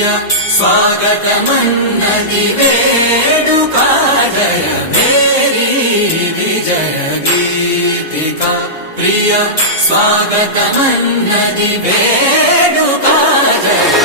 ప్రియ స్వాగతమన్నది వేడుక జయ మేరీ విజయ గీతిక ప్రియ స్వాగతమన్నది వేడుక జయ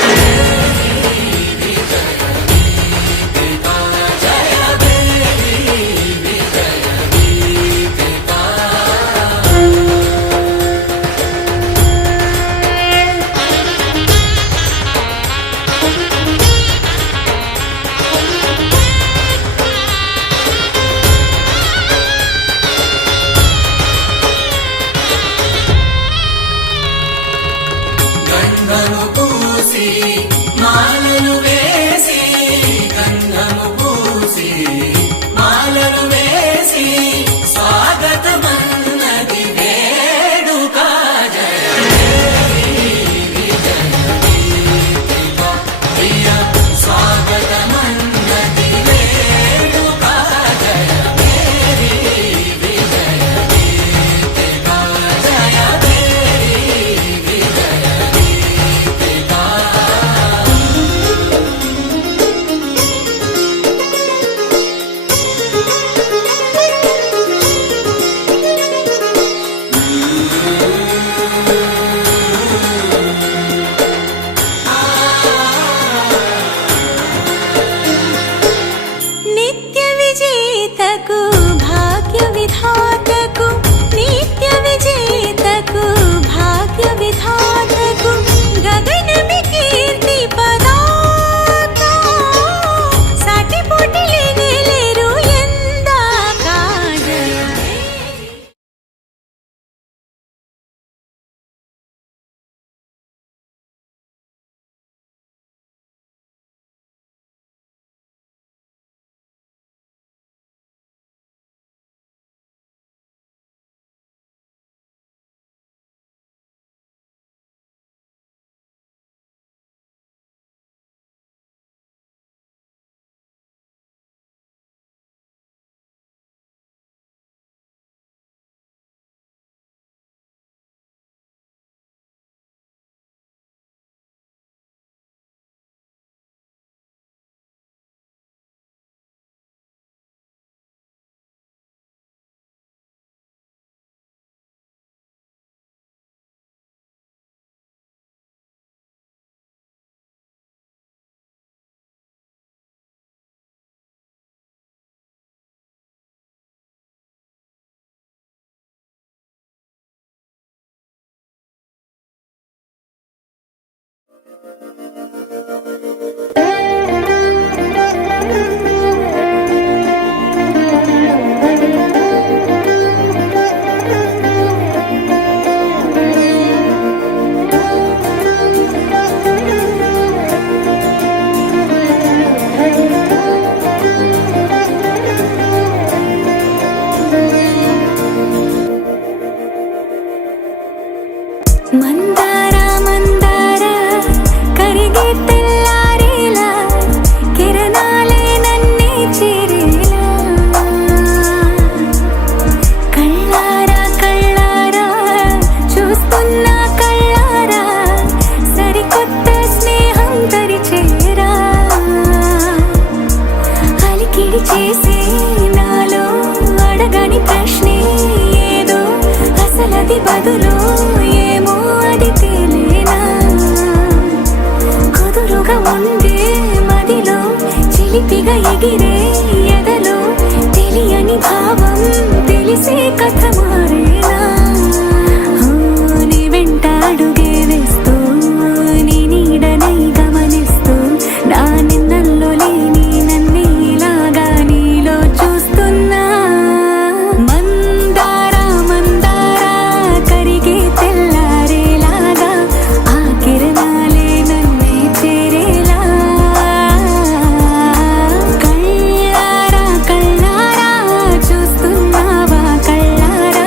కళ్ళారా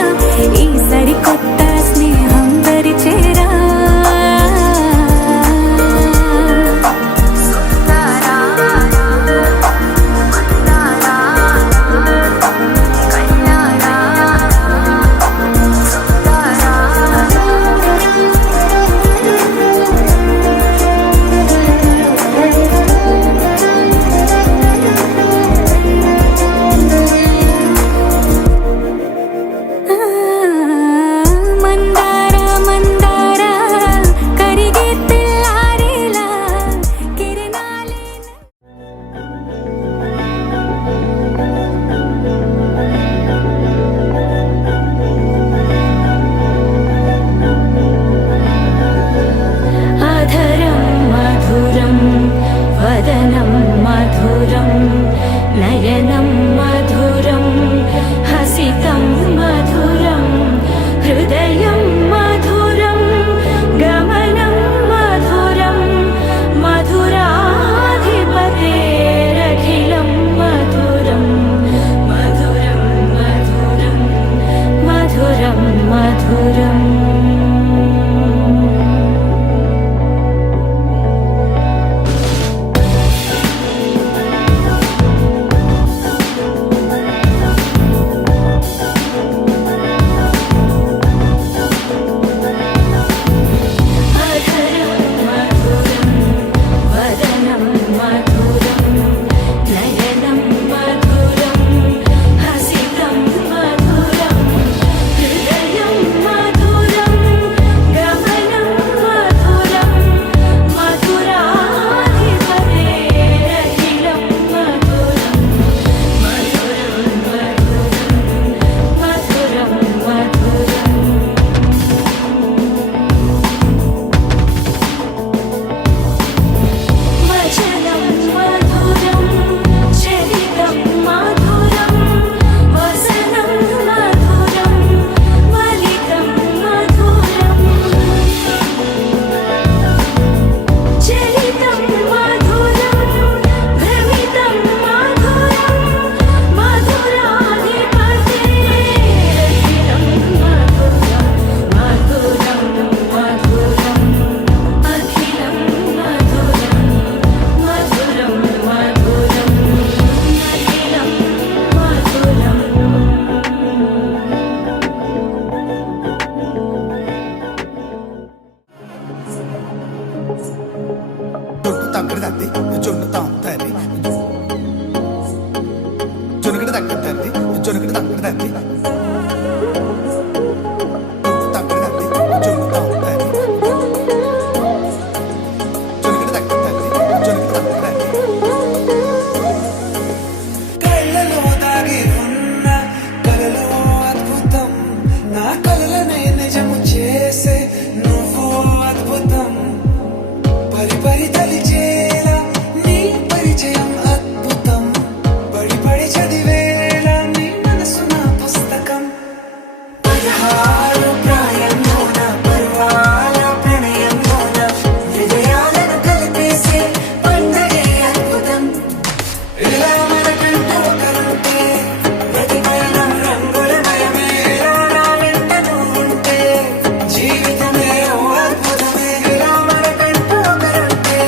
కళ్ళలో దాగి ఉన్న కలలో అద్భుతం, నా కలలనే నిజము చేసే నువ్వు అద్భుతం. పరి పరి తలిచేలా నీ పరిచయం అద్భుతం, పడి పడి చదివేలా నీ మనసు నా పుస్తకం. 16 ప్రాయంలోన పర్వాల ప్రణయంలోన హృదయాలను కలిపేసే పండగే అద్భుతం. ఇలా మనకంటూ ఒకరుంటే ప్రతి పయనం రంగులమయమే, ఇలా నా వెంట నువ్వుంటే జీవితమే ఓ అద్భుతమే. ఇలా మనకంటూ ఒకరుంటే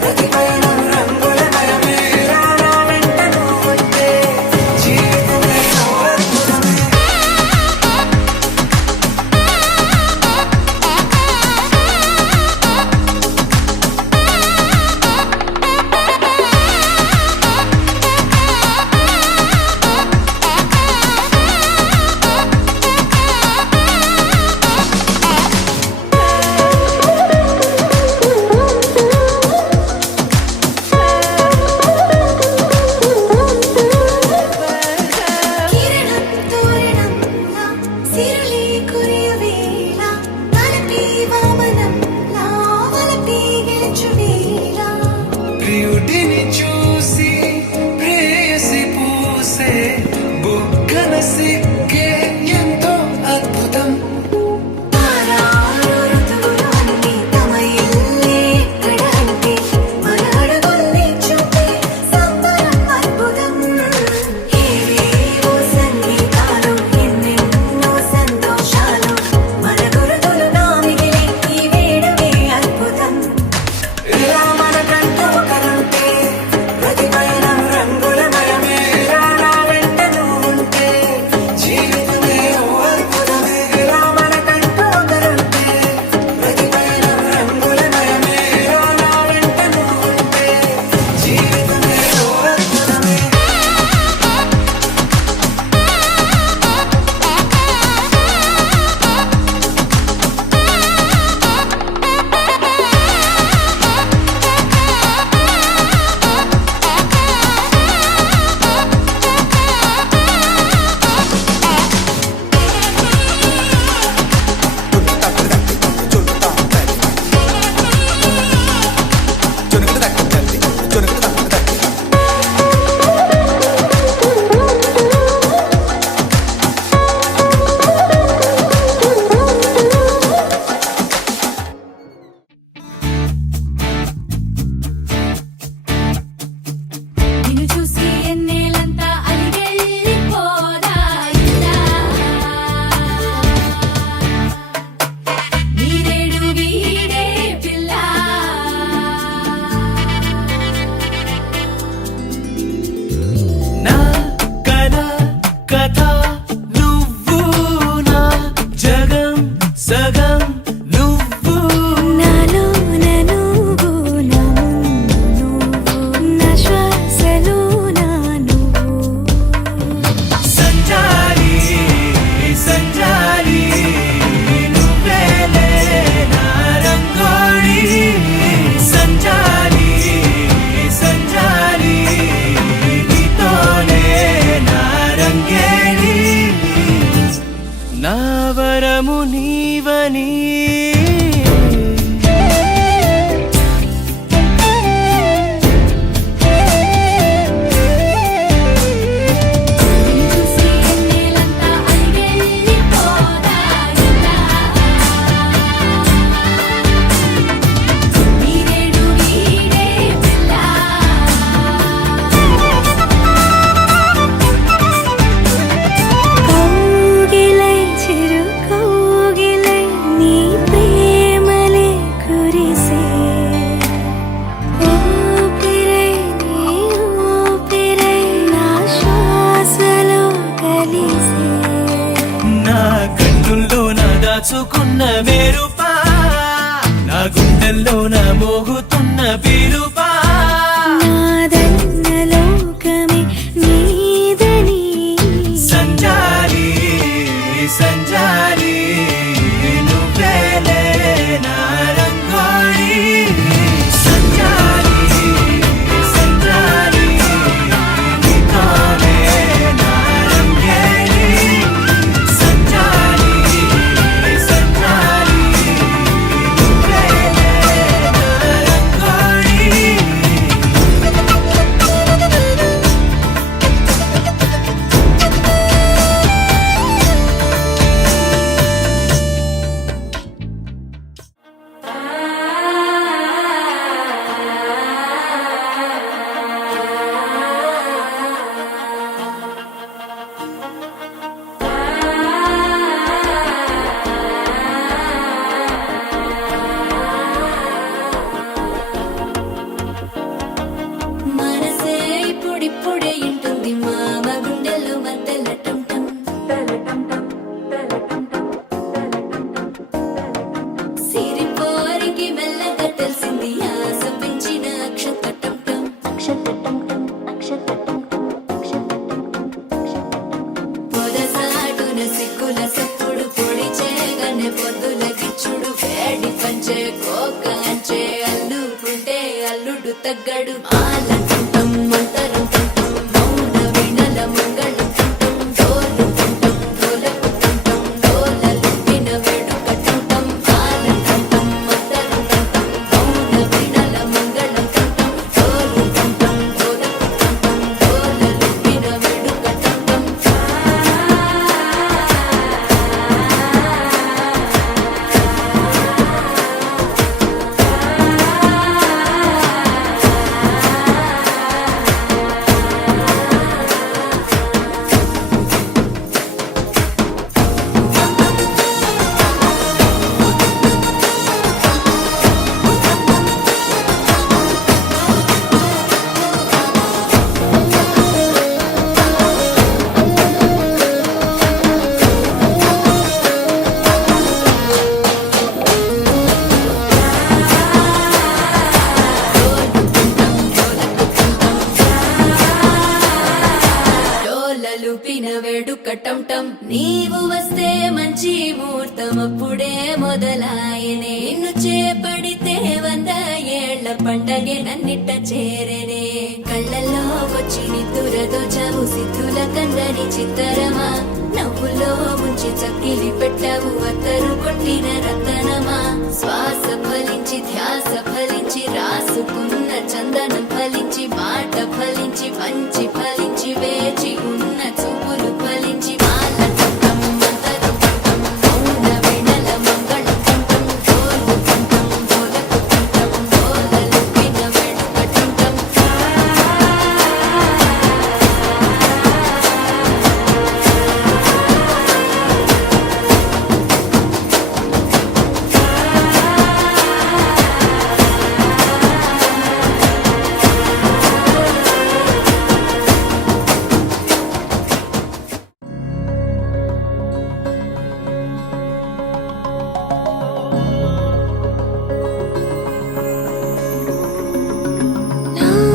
ప్రతి పయనం రంగులమయమే, ఇలా నా వెంట నువ్వుంటే జీవితమే ఓ అద్భుతమే. కిరణం తోరణంలా సిరులే కురియవేళ, తలపి వామనంలా వలపి గెలుచువేళ. ప్రియుడిని చూసి ప్రేయసి పూసే బుగ్గన సిగ్గే ఎంతో అద్భుతం. తారారు ఋతువులు అన్నీ తమ ఇల్లే ఎక్కడ అంటే, మన అడుగుల్ని చూపే సంబరం అద్భుతం. ఏవేవో సంగీతాలు, ఎన్నెన్నో సంతోషాలు, మన గురుతులు నా మిగిలి ఈ వేడుకే అద్భుతం. ఇలా మనకంటూ ఒకరుంటే ప్రతి పయనం రంగులమయమే, ఇలా నా వెంట నువ్వుంటే జీవితమే ఓ అద్భుతమే. ఇలా మనకంటూ ఒకరుంటే ప్రతి పయనం రంగులమయమే, ఇలా నా వెంట నువ్వుంటే జీవితమే ఓ అద్భుతమే. నిన్ను చూసి ఎన్నేలంతా అలిగెళ్ళిపోదా ఇలా. నీరేడు వీడే పిల్ల. నా కథ కథ నువ్వు, నా జగం సగం నువ్వు. నాలోన నువ్వు, నా ముందు నువ్వు, నా శ్వాసలోన నువ్వు. సంచారి సంచారి నువ్వేలే నా రంగోళి. సంచారి సంచారి నీతోనే నా రంగేళి. నా వరము నీవని నిన్ను చూసి ఎన్నేలంతా అలిగెళ్ళిపోదా ఇలా. నీరేడు వీడే పిల్ల. కౌగిలై చిరు కౌగిలై నీ ప్రేమలే కురిసే. ఊపిరై నీ ఊపిరై నా శ్వాసలో కలిసే. నా కన్నుల్లో నా దాచుకున్న మెరుపా, నా గుండెల్లో నా మోగుతున్న పిలుపా. నాదన్న లోకమే నీదని. సంచారి అప్పుడే ఇంటుంది మామ గుండెల్లో మధ్యల టం టం సిరిపోరికి మెల్లగా తెలిసింది ఆశ పెంచిన అక్షతటం టం పొదసాటున సిక్కుల సప్పుడు పొడి చేయగానే పొద్దుల గిచ్చుడు వేడి పంచే కోకంచే అల్లుకుంటే అల్లుడు తగ్గడు ఆలంటం మంతరం టుంటం మౌన వినల మంగళం టుంటం డోలు టుంటం డోలకు టుంటం డోలలు విన వేడుక టుంటం ఆలంటం మంతరం టుంటం మౌన వినల మంగళం టుంటం డోలు టుంటం డోలకు టుంటం డోలలు విన వేడుక టుంటం డోలలుపిన వేడుక టం టం నీవు వస్తే మంచి ముహూర్తం అప్పుడే మొదలాయనే నిన్ను చేపడితే 100 ఏళ్ల పండగే నన్నిట్ట చేరనే కళ్ళల్లో వచ్చి నిద్దురదో చావు సిద్ధుల కందని చిత్తరమా నవ్వులో ముంచి చక్కిలి పెట్టావు అత్తరు కొట్టిన రతనమా శ్వాస ఫలించి ధ్యాస ఫలించి రాసుకున్న చందనం ఫలించి మాట ఫలించి మంచి ఫలించి వేచి ఉన్న చూపులు ఫలించి మాల టుంటం మంతరం టుంటం మౌన వినల మంగళం టుంటం డోలు టుంటం డోలకు టుంటం డోలలు విన వేడుక టుంటం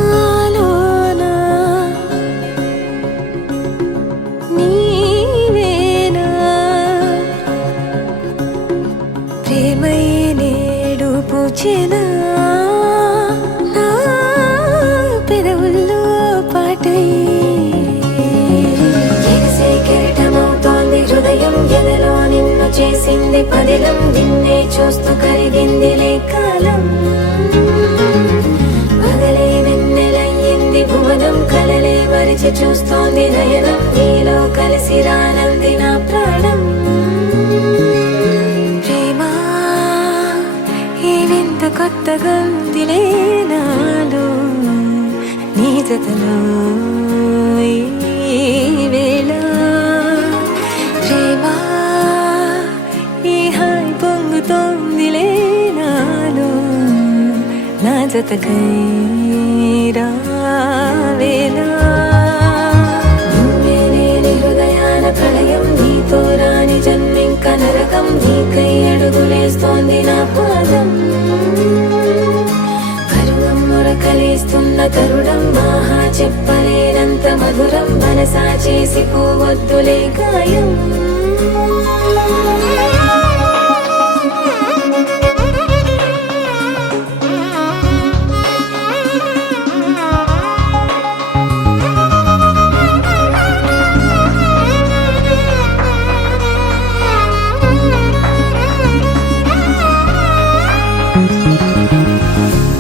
నాలోనా నీవేనా ప్రేమై నేడు పూచెనా నా పెదవుల్లో పాటై ఎగిసే కెరటమవుతోంది హృదయం ఎదలో నిన్ను చేసింది పదిలం నిన్నే చూస్తూ కరిగిందిలే కాలం పగలే వెన్నెలయ్యింది భువనం కలలే మరిచి చూస్తోంది నయనం నీలో కలిసి రానంది నా ప్రాణం ప్రేమ ఈ వింత కొత్తగా ఉందిలే నాలో నీ జతలో ఈ వేళ ప్రేమ ఈ హాయి పొంగుతోందిలే నాలో నా జతకై రావేలా నువ్వే లేని హృదయాల ప్రళయం నీతో రాని జన్మింక నరకం నీకై అడుగులేస్తోంది నా పాదం పరువం మురకలేస్తున్న తరుణం ఆహా చెప్పలేనంత మధురం మనసా చేసి పోవద్దులే గాయం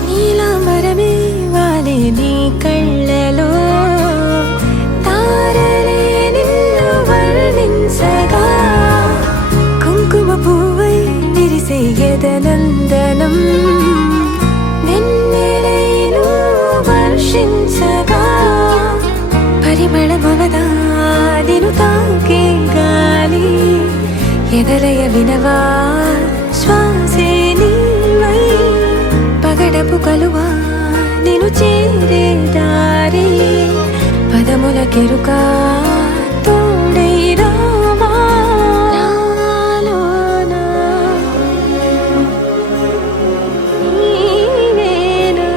నీలాంబరమే వాలే నీ కళ్ళలో తారలే నిన్ను వర్ణించగా కుంకుమ పువ్వై విరిసే ఎదనందనం వెన్నెలైను వర్షించగా పరిమళమవదా నిన్ను తాకే గాలి ఎదలయ వినవా శ్వాసే నీవై పగడపు కలువా నిన్ను చేరే దారి పదముల కెరుక తోడై రావా నాలోన నీవేనా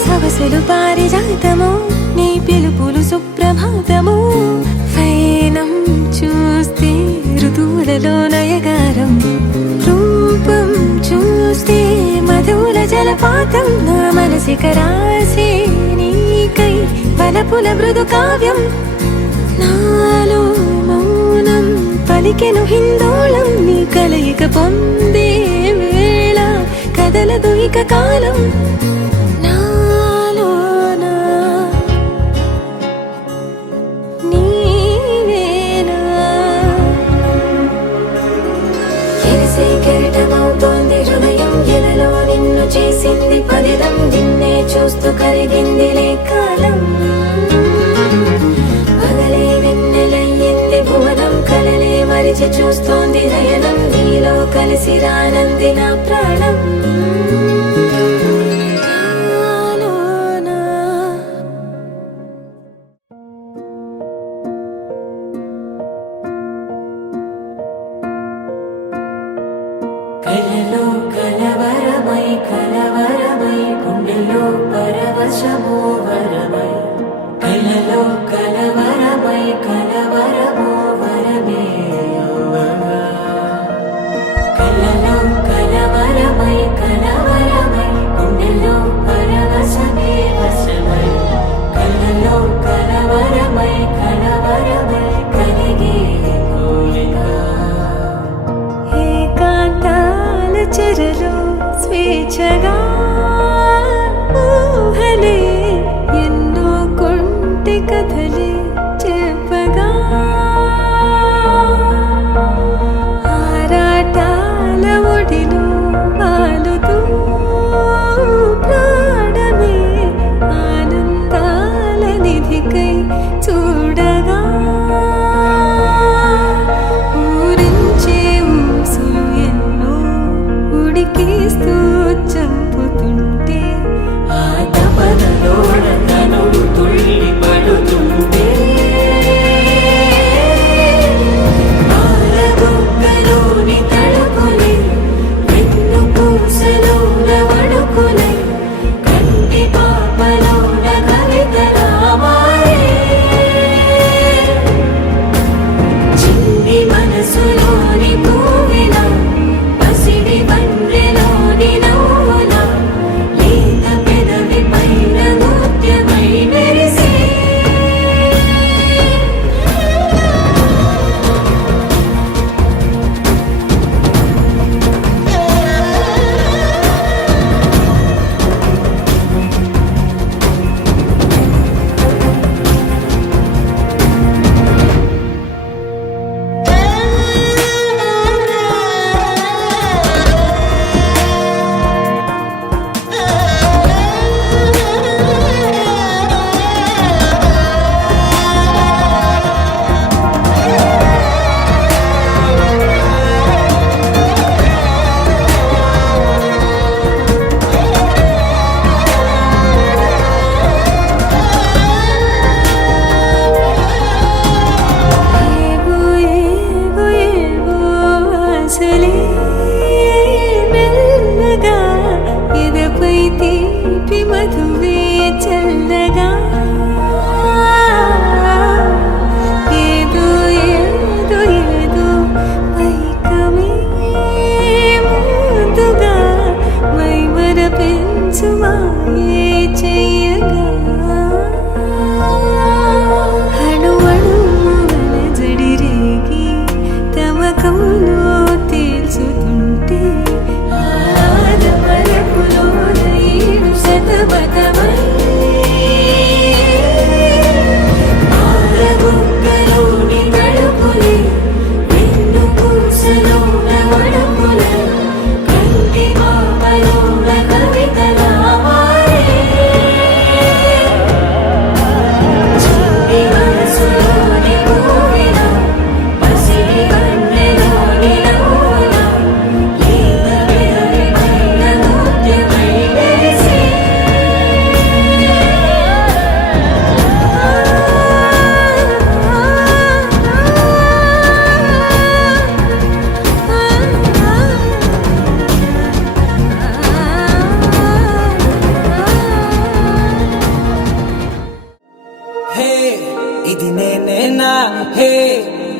సవసలు పారిజాతము నీ పిలుపులు సుప్రభాతము ఫైనం చూస్తే ఋతువులలో నయగారం రూపం చూస్తే మధుల జలపాతం నా మనసిక రాసే నీకై వలపుల మృదు కావ్యం నాలో మౌనం పలికెను హిందోళం నీ కలయిక పొందే వేళ కదలదు ఇక కాలం కెరటమవుతోంది హృదయం ఎలలో నిన్ను చేసింది పదిదం నిన్నే చూస్తూ కరిగిందిలే కాలం పగలే వెన్నెలయ్యింది భువనం కలలే మరిచి చూస్తోంది నయనం నీలో కలిసి రానంది నా ప్రాణం కలలో కలవరమై కలవరమై గుండెలో పరవశమో వరమై కలలో కలవరమై కలవరమో వరమే యోగగా కలలో కలవరమై కలవరమై గుండెలో పరవశమే వశమై కలలో కలవరమై కలవరమై కలిగే కోరిక చెరలో స్వేచ్ఛగా ఊహలే ఎన్నో కొంటె కథలే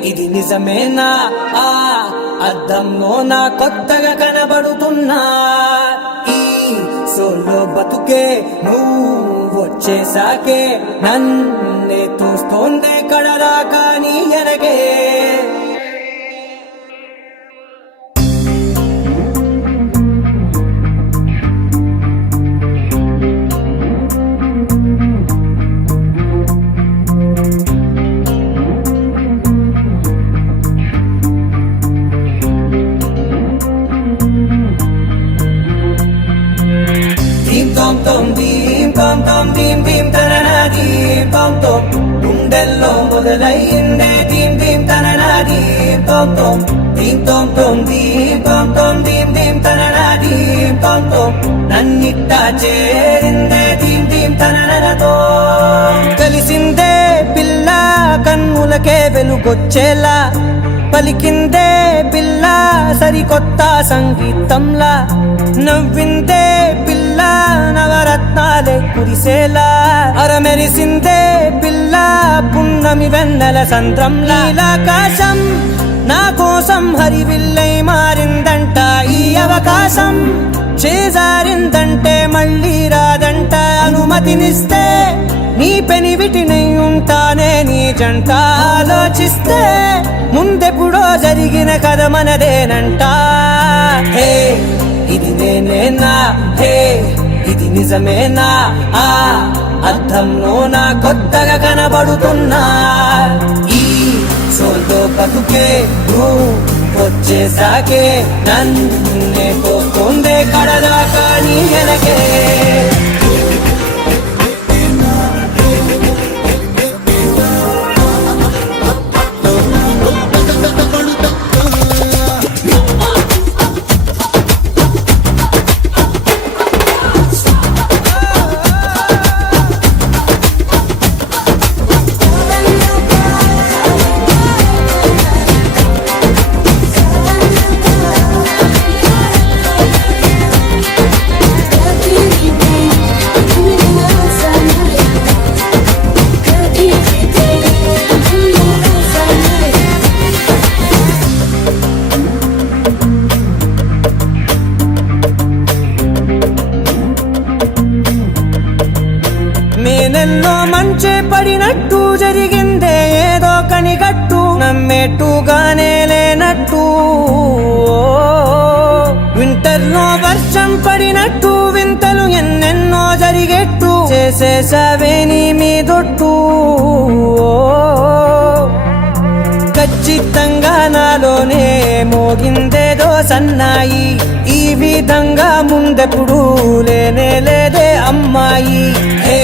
ఇది నిజమేనా ఆ అద్దంలో నా కొత్తగా కనబడుతున్నా ఈ సోలో బతుకే నువ్వు వచ్చేసాకే నన్నే తోస్తోందే కడదాకా నీ ఎనగే Tom tom dim dim tanana dim tom tom గుండెల్లో మొదలైందే dim dim tanana dim tom tom dim tom tom dim dim tanana dim tom tom నన్నిట్ట చేరిందే dim dim tananaతో కలిసిందే పిల్ల కన్నులకే వెలుగొచ్చేలా పలికిందే పిల్ల సరికొత్త సంగీతంలా నవ్విందే పిల్ల నవరత్నాలే కురిసేలా అరమెరిసిందే పిల్ల పున్నమి వెన్నెల సంద్రంలా ఆకాశం నా కోసం హరివిల్లై మారిందంట ఈ అవకాశం చేజారిందంటే మళ్ళీ రాదంట అనుమతినిస్తే నీ పెనివిటినై ఉంటానే నీ జంట ఆలోచిస్తే ముందెప్పుడో జరిగిన కథ మనదేనంట హే ఇది నేనేనా హే ఇది నిజమేనా ఆ అద్దంలో నా కొత్తగా కనబడుతున్నా ఈ సోలో బతుకే నువ్వు వచ్చేసాకే నన్నే పోతుందే కడదాకా నీ వెనకే నేనెన్నో మంచే పడినట్టు జరిగిందే ఏదో కనిగట్టు నమ్మేట్టుగానే లేనట్టు వింటర్లో వర్షం పడినట్టు వింతలు ఎన్నెన్నో జరిగేట్టు చేసేసావే నీ మీదొట్టు ఖచ్చితంగా నాలోనే మోగిందేదో సన్నాయి ఈ విధంగా ముందెప్పుడు లేనే లేదే అమ్మాయి హే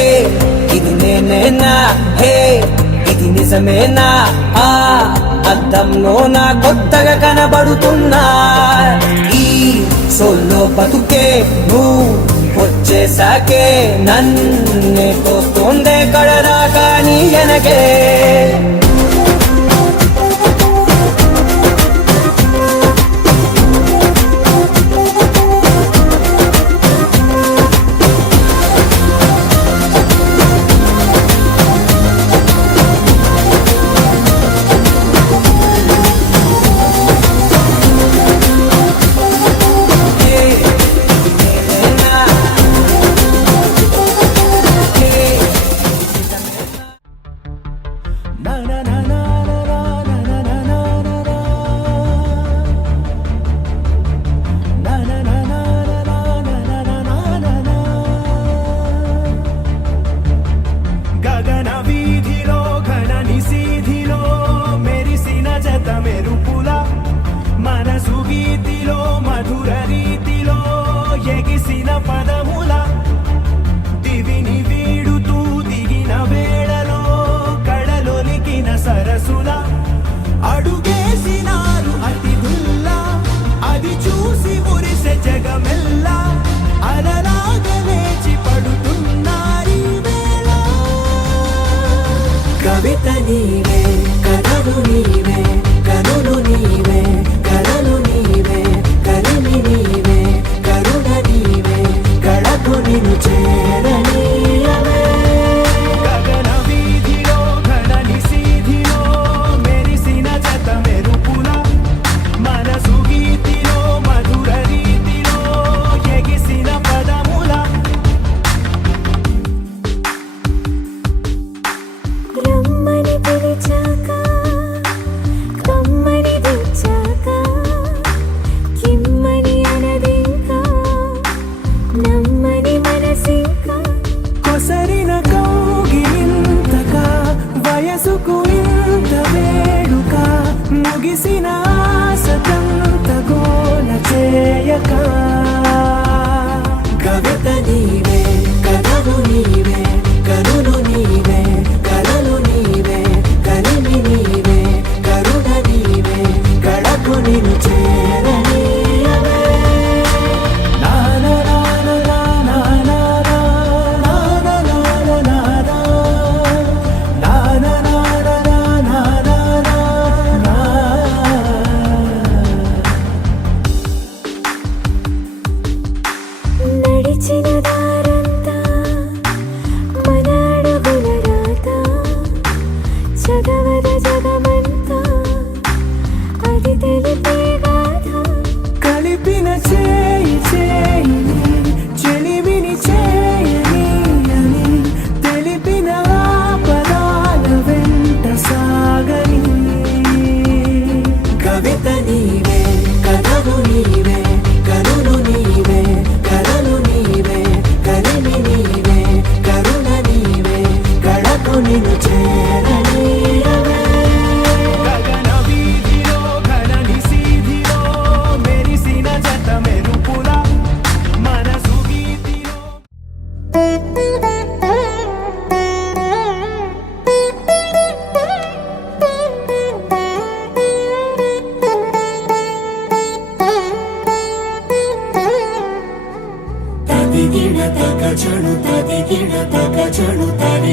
ఇది నేనేనా హే ఇది నిజమేనా ఆ అద్దంలో నా కొత్తగా కనబడుతున్నా ఈ సోలో బతుకే నువ్వు వచ్చేసాకే నన్నే తోస్తోందే కడదాకా నీ వెనకే Na na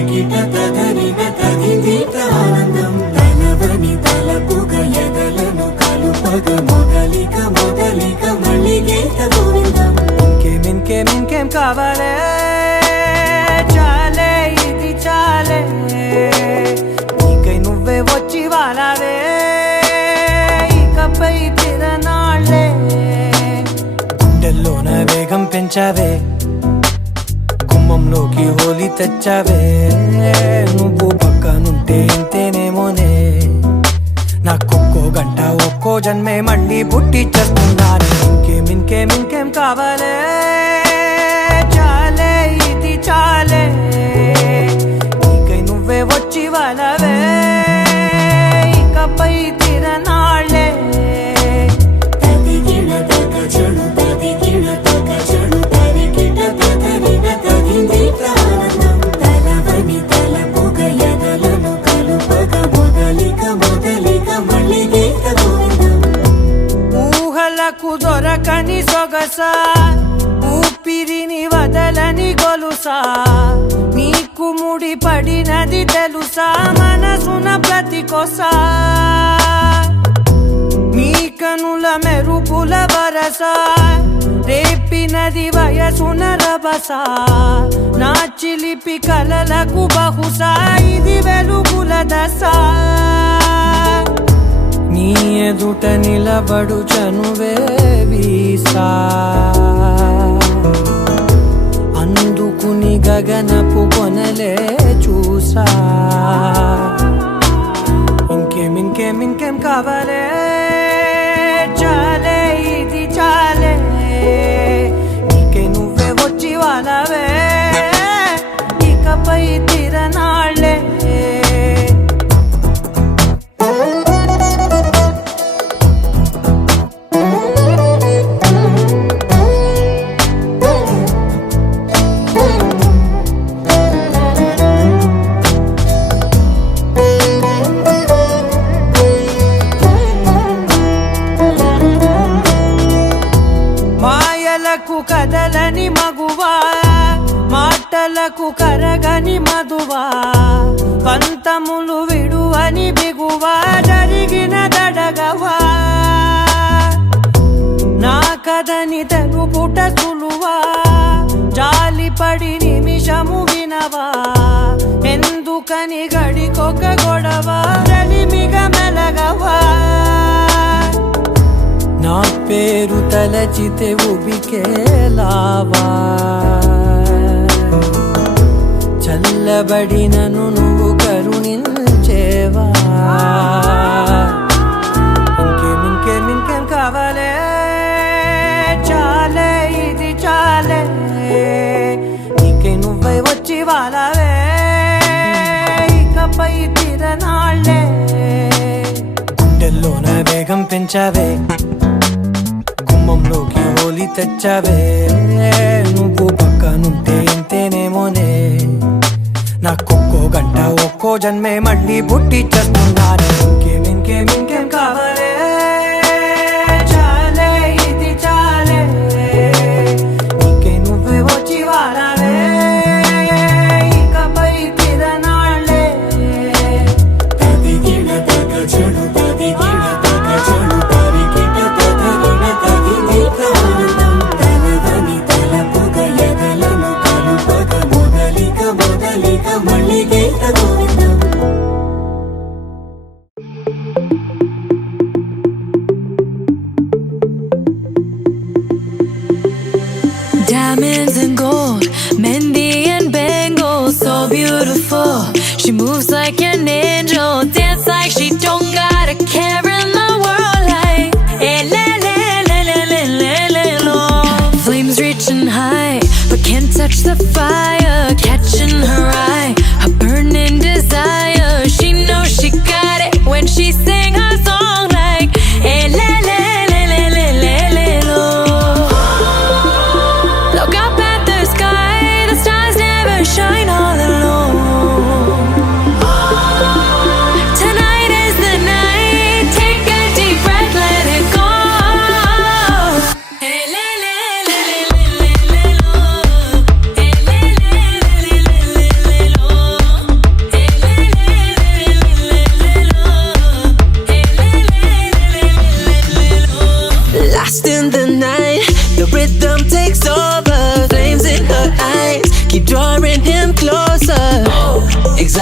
తరికిట తదరిన తదిందిత ఆనందం తలవని తలపుగ ఎదలను కలుపగ మొదలిక మొదలిక మళ్ళీ గీత గోవిందం ఇంకేం కావాలే చాలే ఇది చాలే నీకై నువ్వే వచ్చి వాలావే ఇకపై తిరనాళ్ళే గుండెల్లోన వేగం పెంచావే గుమ్మంలోకి హోలీ తెచ్చావే నువ్వు పక్కనుంటే ఇంతేనేమోనే నాకొక్కో గంట ఒక్కో జన్మే మళ్ళీ పుట్టి చేస్తున్నాను ఇంకేం కావాలే చాలే ఇది చాలే నీకై నువ్వే వచ్చి వాళ్ళవే ఇకపై తిరనాళ్ళే తదిగిన తగ చెడు తదిగిన తగ చెడు తరికిట తదరిన తదిందిత ఆనందం తలవని తలపుగ ఎదలను కలుపగ మొదలిక మొదలిక మళ్ళీ గీత గోవిందం ఊహలకు దొరకని సొగసా ఊపిరిని వదలని గొలుసా నీకు ముడి పడినది తెలుసా మనసున ప్రతి కొసా నీ కనుల మెరుపుల వరస రేపినది వయసున రభస నా చిలిపి కలలకు బహుశా ఇది వెలుగుల దశ నీ ఎదుట నిలబడు చనువే వీసా అందుకుని గగనపు కొనలే చూసా ఇంకేం కావాలే చాలే ఇది చాలే నీకే నువ్వే వచ్చి వాళ్ళవే ఇకపై తిరనాళ్ళే మాయలకు కదలని మగువా మాటలకు కరగని మధువా పంతములు విడువని బిగువా జరిగిన దడగవా నా కదని తెలుపుట సులువా జాలిపడి నిమిషము వినవా ఎందుకని గడికొక గొడవ రలిమిగ మెలగవా నా పేరు తలచితే ఉబికేలావా చల్లబడినను నువ్వు కరుణించేవా ఇంకేం కావాలే చాలే ఇది చాలే నీకే నువ్వై వచ్చి వాళ్ళవే ఇకపై తిరనాళ్ళే గుండెల్లోన వేగం పెంచావే గుమ్మంలోకి హోలీ తెచ్చావే నువ్వు పక్కనుంటే ఇంతేనేమోనే నాకొక్కో గంట ఒక్కో జన్మే మళ్ళీ పుట్టి చేస్తున్నాను ఇంకేం కావాలే చాలే ఇది చాలే నీకే నువ్వే వచ్చి వాళ్ళవే ఇకపై తిరనాళ్ళే తదిగిన తగ చెడు తదిగిన తగ చెడు తరికిట తదరిన తదిందిత ఆనందం తలవని తలపుగ ఎదలను కలుపగ మొదలిక మొదలిక మళ్ళీ గీత గోవిందం Diamonds and gold, Mendy and bangles, so beautiful. She moves like an angel, dance like she don't got a care in the world. Like, eh, le, le, le, le, le, le, le, lo. Flames reaching high, but can't touch the fire, catching her eye, a burning desire. She knows she got it when she sing her song. Like, eh, le, le, le, le, le, le, le, lo. Look up at the sky, the stars never shine all alone. Tonight is the night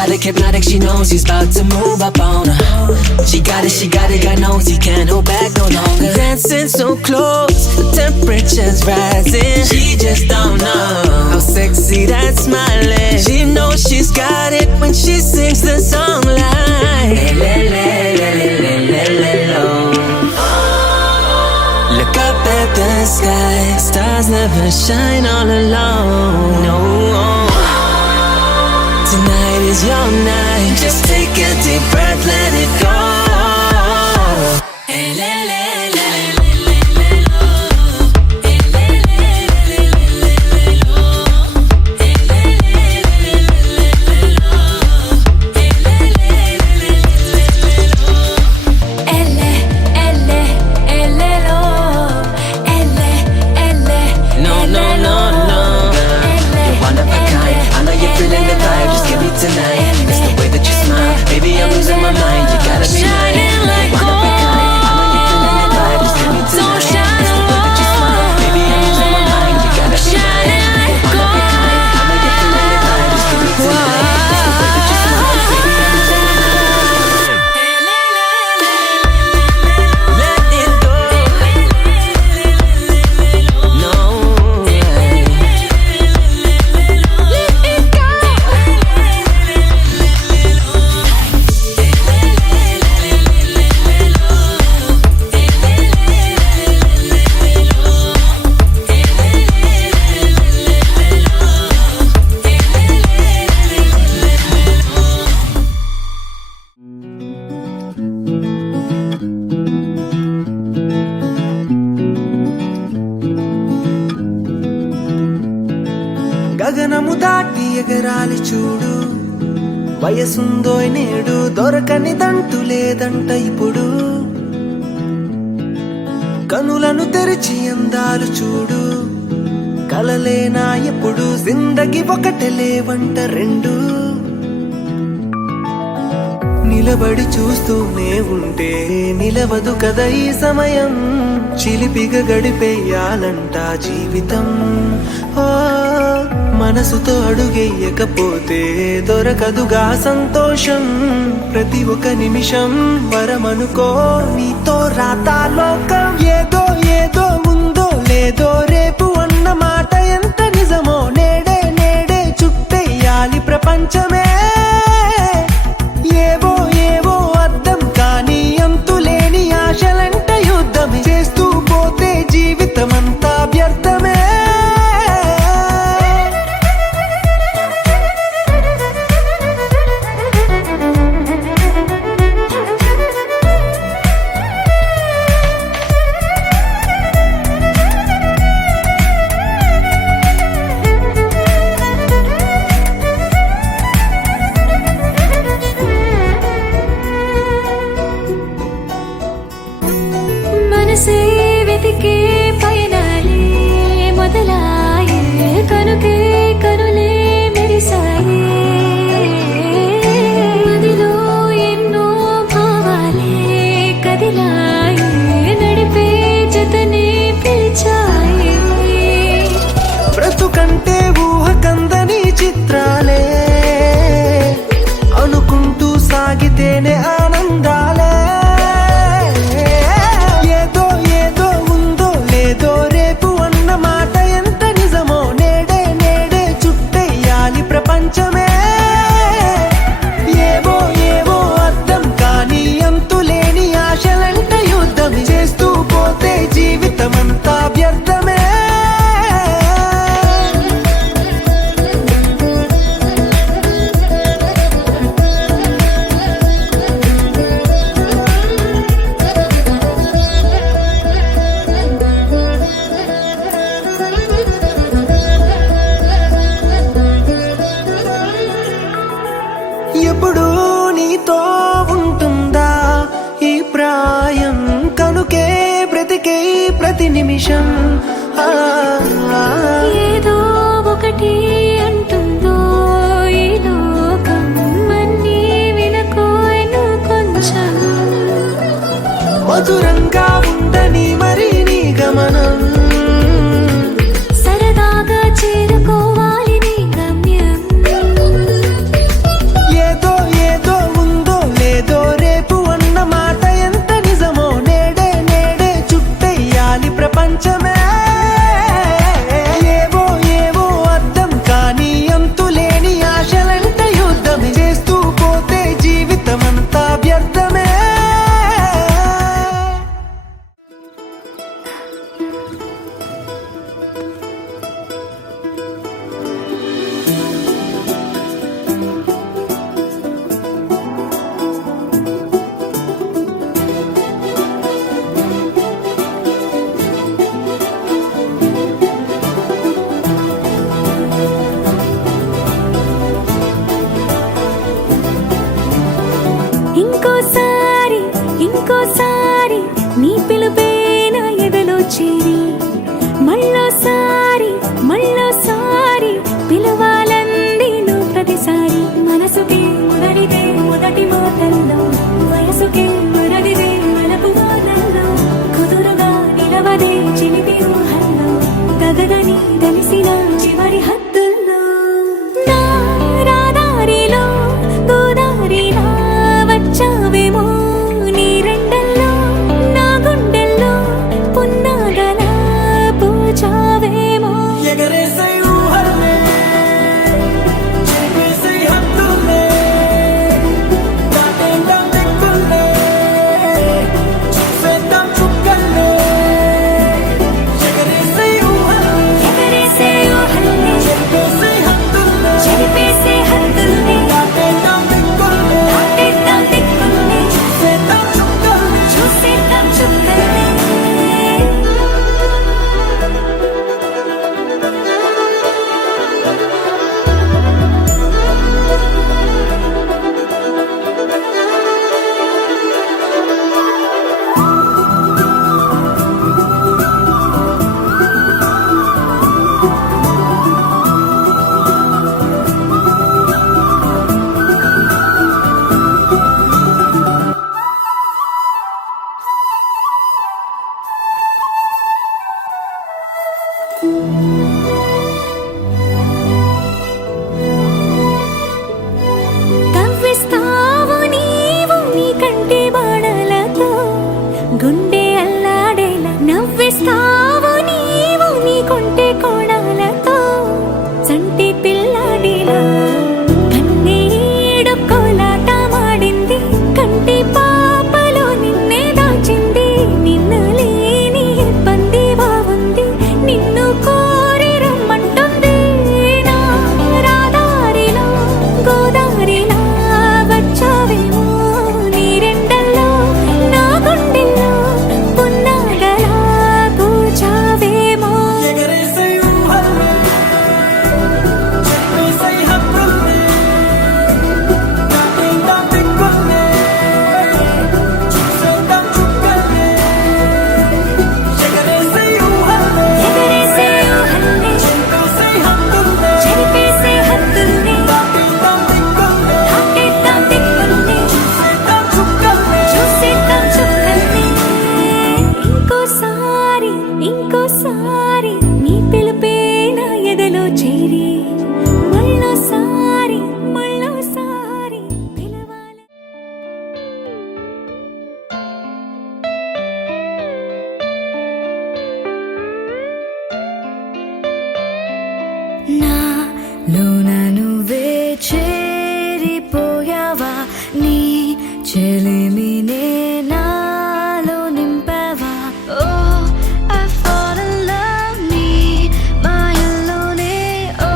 Exotic, hypnotic, she knows he's about to move up on her. She got it, God knows he can't hold back no longer. Dancing so close, the temperature's rising. She just don't know how sexy that smile is. She knows she's got it when she sings the song like le, le, le, le, le, le, le, lo. Look up at the sky, stars never shine all alone. No, tonight is your night. Just take a deep breath, let it go. Hey, le, le, le, le, le, le, lo. Hey, le, le, le, le, le, le, lo. Hey, le, le, le, le, le, lo. Hey, le, le, le, le, le, lo. Elle, lo. Elle, No, no, no, no, girl. You're one of a kind. I know you're feeling the vibe. Just give me tonight. It's the way that you smile. Baby, I'm losing my mind. You gotta be mine. shining like One of a kind. I know you're feeling the vibe. Just give me So tonight. It's shine the way that you smile. Baby, I'm losing my mind. You gotta be Shining mine. like One of a kind. I know you're feeling the vibe. Just give me tonight. It's the way that you smile. Baby, I'm losing my mind. Let it go. No. గగనము దాటి ఎగరాలి చూడు, వయసుందో నేడు దొరకనిదంటూ లేదంట ఇప్పుడు. కనులను తెరిచి అందాలు చూడు, కలలేనా ఎప్పుడు, జిందగి ఒకటే లేవంట రెండు. నిలబడి చూస్తూనే ఉంటే నిలవదు కదా ఈ సమయం, చిలిపిగా గడిపేయాలంట జీవితం. ఓ మనసుతో అడుగెయ్యకపోతే దొరకదుగా సంతోషం, ప్రతి ఒక్క నిమిషం వరమనుకో నీతో రాతా లోకం. ఏదో ఏదో ఉందో లేదో రేపు అన్న మాట ఎంత నిజమో, నేడే నేడే చుట్టెయ్యాలి ప్రపంచమే. ఏవో ఏవో అర్థం కానీ అంతులేని ఆశలంట యుద్ధమే, చేస్తూ పోతే జీవితమంతా వ్యర్థమే. మనసే వెతికే పయనాలే మొదలాయే, కనుకే కనులే మెరిసాయే. మదిలో ఎన్నో భావాలే కదిలాయే, నడిపే జతనే పిలిచాయే. బ్రతుకంటే ఊహ కందని చిత్రాలే, అనుకుంటూ సాగితేనే ఆనందాలే. ఏదో ఏదో ఉందో లేదో రేపు అన్న మాట ఎంత నిజమో, నేడే నేడే చుట్టెయ్యాలి ప్రపంచమే. ఏవో ఏవో అర్థం కానీ అంతులేని ఆశలంట యుద్ధం, చేస్తూ పోతే జీవితమంతా వ్యర్థమే. ఎప్పుడు నీతో ఉంటుందా ఈ ప్రాయం, కనుకే బ్రతికే ప్రతి నిమిషం. ఏదో ఒకటి అంటుందో ఈ లోకం, అన్నీ వినకోను కొంచెం. మధురంగా ఉండని మరి నీ గమనం, సరదాగా చేరుకోవాలి నీ గమ్యం. ఏదో కవ్విస్తావు నీవు నీ కంటి బాణలతో గుండె అల్లాడేలా నవ్విస్తావు నీవు నీ కొంటె కోణాలతో చంటి పిల్లాడిలా కన్నీడు కోలాట మాడింది కంటి పాపలో నిన్నే దాచింది నిన్ను లేని ఇబ్బంది బాగుంది నిన్ను కోరి రమ్మంటుంది నా రాదారిలో గోదారిలా వచ్చావేమో నీరెండల్లో నా గుండెల్లో పున్నాగలా కూర్చావేమో ఎగరేసే ఊహల్ని, చెప్పేసే హక్కుల్ని, దాటేద్దాం దిక్కుల్ని, చూసేద్దాం చుక్కల్ని. ఎగరేసే ఊహల్ని, ఎగరేసే ఊహల్ని, చెప్పేసే హక్కుల్ని, చెరిపేసే హద్దుల్ని దాటేద్దాం దిక్కుల్ని, దాటేద్దాం దిక్కుల్ని చూసేద్దాం చుక్కల్ని. చూసేద్దాం చుక్కల్ని ఇంకోసారి ఇంకోసారి నీ పిలుపే నా ఎదలో చేరి మళ్ళోసారి మళ్ళోసారి పిలవాలి నాలోన నువ్వే చేరిపోయావా నీ చెలిమినే నాలో నింపావా ఓ I fall in love నీ మాయల్లోనే ఓ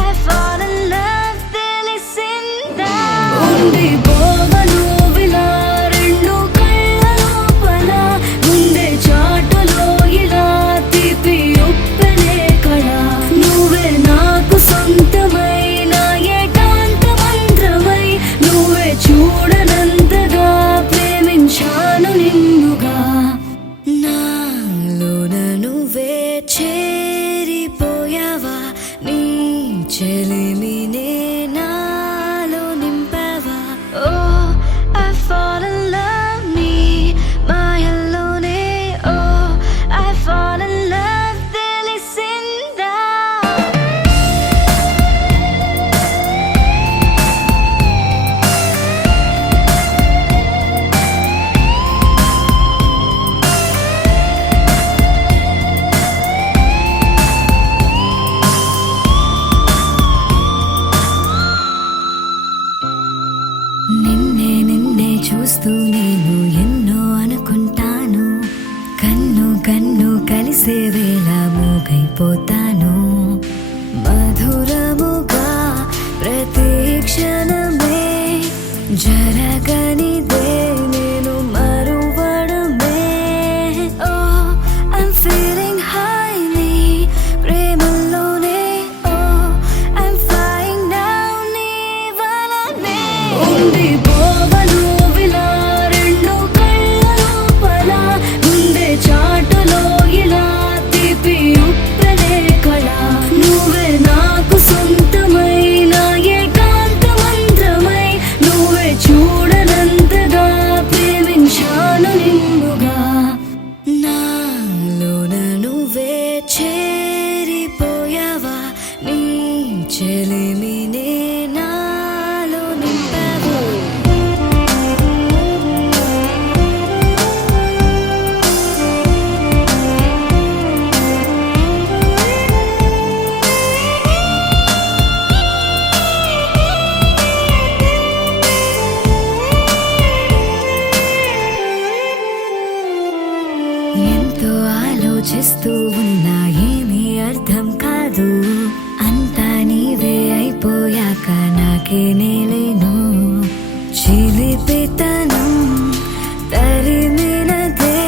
I fall in love తెలిసిందా ఉండిపోవను విలా రెండు కళ్ళ లోపల గుండె చాటులో ఇలా తీపి ఉప్పెనే కళ నువ్వే నాకు సొంతమైన ఏకాంత మంత్రమై నువ్వే చూడనంతగా ప్రేమించాను నిన్నుగా నాలోన నువ్వే చేరిపోయావా నీ చెలిమినే నాలో నింపావా ఓ I fall in love నీ మాయల్లోనే ఓ I fall in love తెలిసిందా నిన్నే నిన్నే చూస్తూ నేను ఎన్నో అనుకుంటాను కన్ను కన్ను కలిసే వేళ మూగైపోతాను మధురముగా ప్రతి క్షణమే జరగనిదే నేను మరువడమే ఓ I'm feeling high నీ ప్రేమలోనే ఓ I'm flying now నీ వలనే ఉండిపోవను విలా రెండు కళ్ళ లోపల గుండె చాటులో ఇలా తీపి ఉప్పెనే కళ నువ్వే నాకు సొంతమైన ఏకాంత మంత్రమై నువ్వే చూడనంతగా ప్రేమించాను నిన్నుగా నాలోన నువ్వే చేరిపోయావా నీ చెలిమినే నాలో నింపావా ఎంతో ఆలోచిస్తూ ఉన్నా ఏమీ అర్థం కాదు అంతా నీవే అయిపోయాక నాకే నేలేను చిలిపితనం తరిమినదే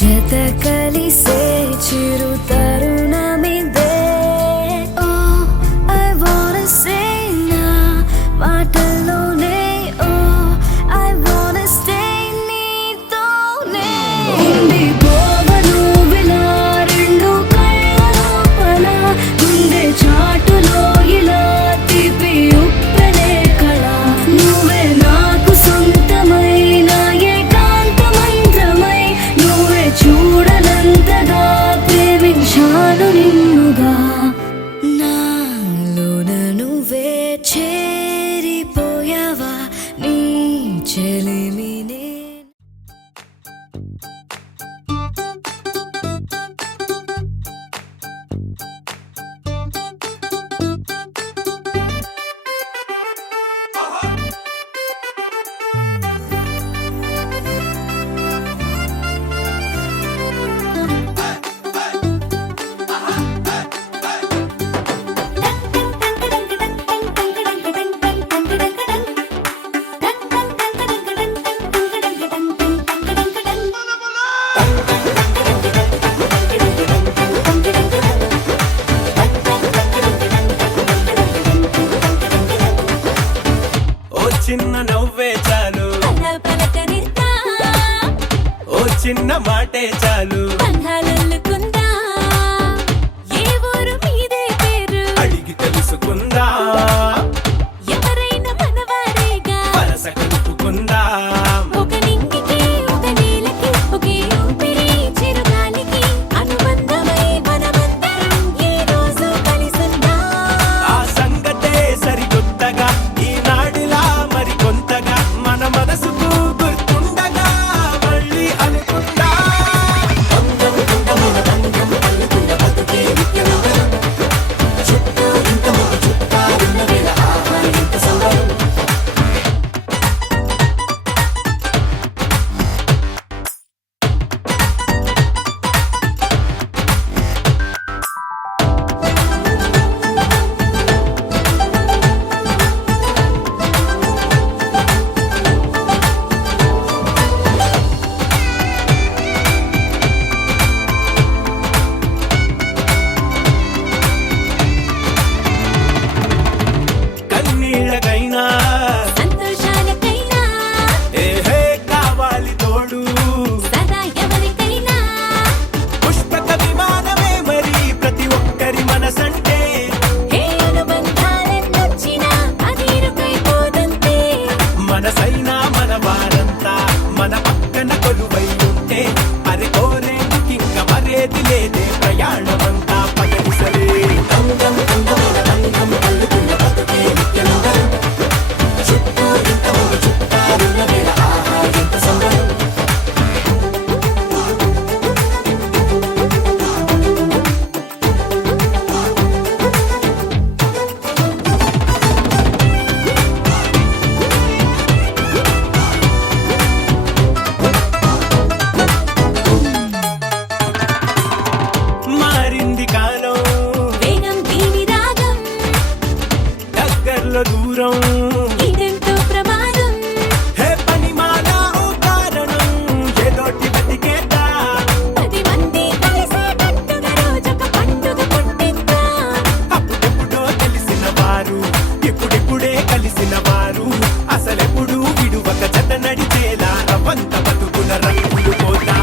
జత కలిసే చిరు తరుణమిదే ఓ I wanna say నా మాటల్లోనే ఓ I wanna stay నీతోనే ఉండిపోవను విలా రెండు కళ్ళ లోపల గుండె చాటులో ఇలా తీపి ఉప్పెనే కళ నువ్వే నాకు సొంతమైన ఏకాంత మంత్రమై నువ్వే చూడనంతగా ప్రేమించ చిన్న మాటే చాలు బంధాలల్లుకుందా ఏ ఊరు మీదే పేరు అడిగి తెలుసుకుందా ఎవరైనా మనవారేగా వరస కలుపుకుందా ఒక నింగికి ఒక నేలకి ఒకే ఊపిరి చిరుగాలికి అనుబంధమై మనమందరం ఈ రోజు కలిసుందా ఆ సంగతే సరికొత్తగా ఈనాడిలా మరి కొంతగా మన మనసుకు గుర్తుండగా మళ్ళీ అనుకుందా కన్నీళ్ళకైనా సంతోషాలకైనా ఏహే కావాలి తోడు సదా ఎవరికైనా పుష్పక విమానమే మరి ప్రతి ఒక్కరి మనసంటే ఏ అనుబంధాలెన్నొచ్చినా అది ఇరుకైపోదంతే మనసైనా మన వారంతా మన పక్కన కొలువై ఉంటే మరి కోరేందుకింక మరేది లేదే ప్రయాణమంతా పగడిసలే మారింది కాలం వేగం దీని రాగం దగ్గరలో దూరం ఇదెంతో ప్రమాదం హే పనిమాల ఓ కారణం ఏదోటి బతికేదా 10 మంది కలిసేటట్టుగా రోజొక పండుగ పుట్టిద్దా అప్పుడెప్పుడో తెలిసిన వారు ఇప్పుడిప్పుడే కలిసిన వారు అసలెప్పుడు విడువక జత నడిచేలా రవంత బతుకుల రంగులు పోతా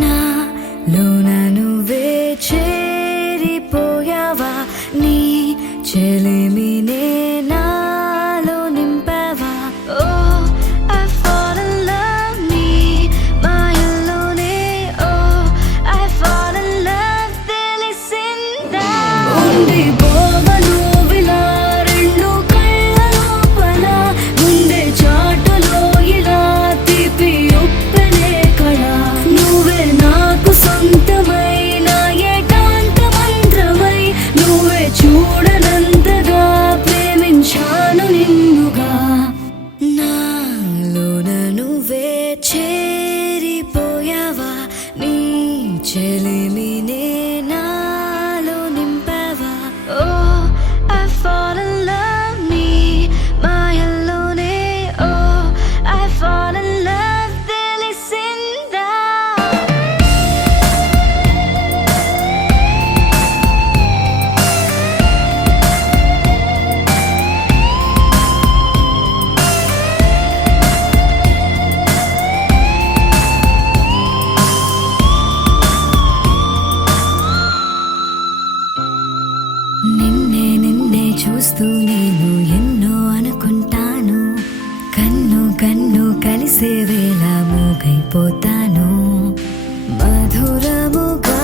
నాలోన నువ్వే చేరిపోయావా నీ చెలిమినే నాలో నింపావా ఓ I fall in love నీ మాయలోనే ఓ I fall in love తెలిసిందా ఉండిపోవను విలా రెండు కళ్ళ లోపల ముందే చాటులో ఇలా తీపి చేరిపోయావా నీ చెలిమినే నాలో నింపావా ఓ I fall in love నీ మాయల్లోనే ఓ I fall in love తెలిసిందా నిన్నే చూస్తూ నేను ఎన్నో అనుకుంటాను కన్ను కన్ను కలిసే వేళ మూగైపోతాను మధురముగా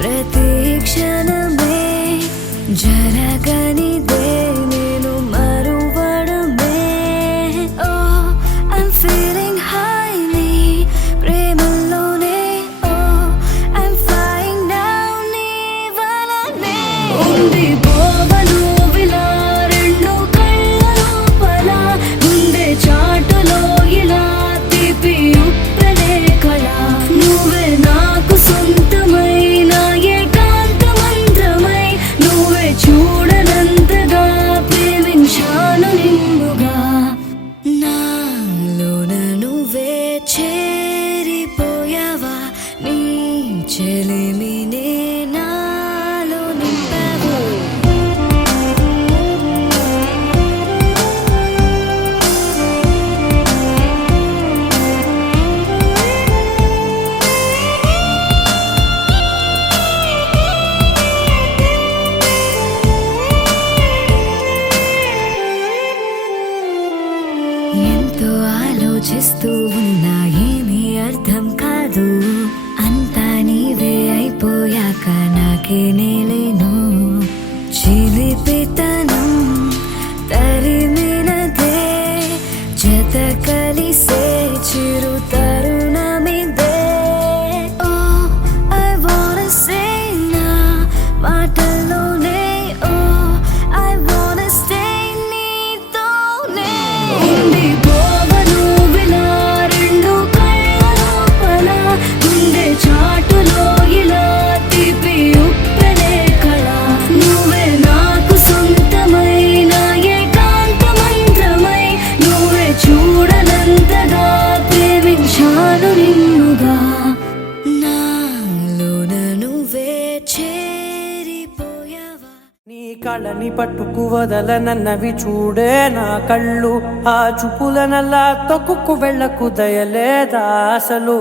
ప్రతి క్షణమే జరగనిదే నేను మరువడమే ఓ I'm feeling high నీ ప్రేమలోనే ఓ I'm flying down నీ వలనే ఉంది పోవను విలా రెండు కళ్ళ లోపల గుండె చాటులో ఇలా తీపి ఉప్పెనే కళ నువ్వే నాకు సొంతమైన ఏకాంత మంత్రమై నువ్వే చూడనంతగా ప్రేమించాను నిన్నుగా నాలోన నువ్వే చేరిపోయావా నీ చెలిమినే నాలో నింపావా ఎంతో ఆలోచిస్తూ ఉన్నా ఏమీ అర్థం కాదు అంతా నీవే అయిపోయాక నాకే నేలేను చిలిపితనం తరిమినదే జత కలిసే చిరు తరుణమిదే ఓ I wanna say నా మాటల్లోనే ఓ I wanna stay నీతోనే ఉంది పోవను విలా రెండు కళ్ళ లోపల గుండె చాటులో ఇలా తీపి ఉప్పెనే కళ నువ్వే నాకు సొంతమైన ఏకాంత మంత్రమై నువ్వే చూడనంతగా ప్రేమించాను నిన్నుగా నాలోన నువ్వే చేరిపోయావా నీ కళ్ళని పట్టుకు వదలనన్నవి చూడే నా కళ్ళు ఆ చూపులనల్లా తొక్కుకు వెళ్ళకు దయలేదా అసలు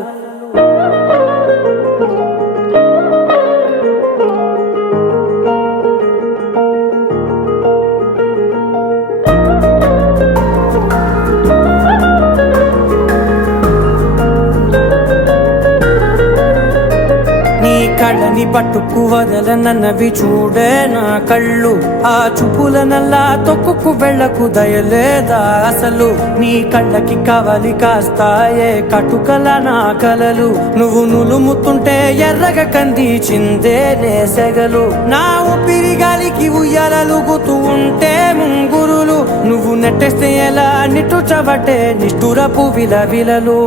నీ కళ్ళని పట్టుకు వదలనన్నవి చూడే నా కళ్ళు ఆ చూపులనల్లా తొక్కుకు వెళ్ళకు దయలేదా అసలు నీ కళ్ళకి కవలి కాస్తాయే కటుకల నా కలలు నువ్వు నులుముతుంటే ఎర్రగా కందిచిందే నేసెగలు నా ఊపిరి గాలికి ఉయ్యాలలుగుతూ ఉంటే ముంగురులు నువ్వు నెట్టేస్తే ఎలా నిట్టుచబట్టే నిష్ఠురపు విలవిలలు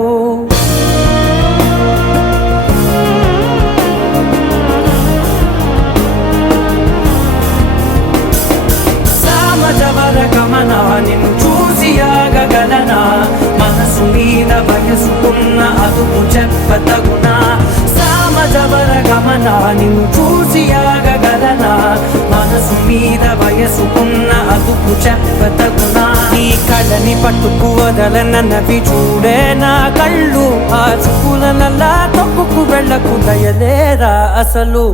సామజవర గమనా నిన్ను చూసి ఆగగలనా మనసు మీద వయసుకున్న అదుపు చెప్పతగునా సామజవర గమనా నిన్ను చూసి ఆగగలనా మనసు మీద వయసుకున్న అదుపు చెప్పతగునా నీ కళ్ళని పట్టుకు వదలనన్నవి చూడే నా కళ్ళు ఆ చూపులనల్లా తొక్కుకు వెళ్ళకు దయలేరా అసలు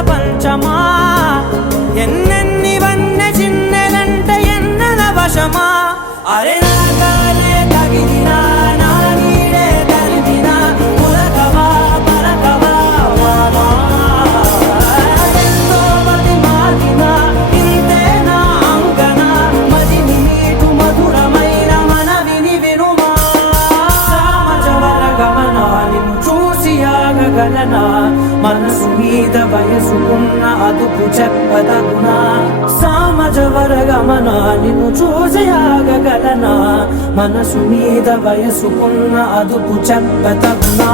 ప్రపంచమా ఎన్నెన్ని వన్నె చిన్నెలంటే ఎన్నెల వశమా అరే నా కాలే తగిలినా నా నీడే తరిమినా పులకవా పలకవా మామా ఎంతో మతి మారినా ఇంతే నా అంకన మదిని నీటు మధురమైన మనవిని వినుమా సామజవర గమనాలిను చూసి ఆగగలనా మనసు మీద వయసుకున్న అదుపు చెప్పదగునా సామజవర గమనాలిను చూసి ఆగగలనా మనసు మీద వయసుకున్న అదుపు చెప్పదగునా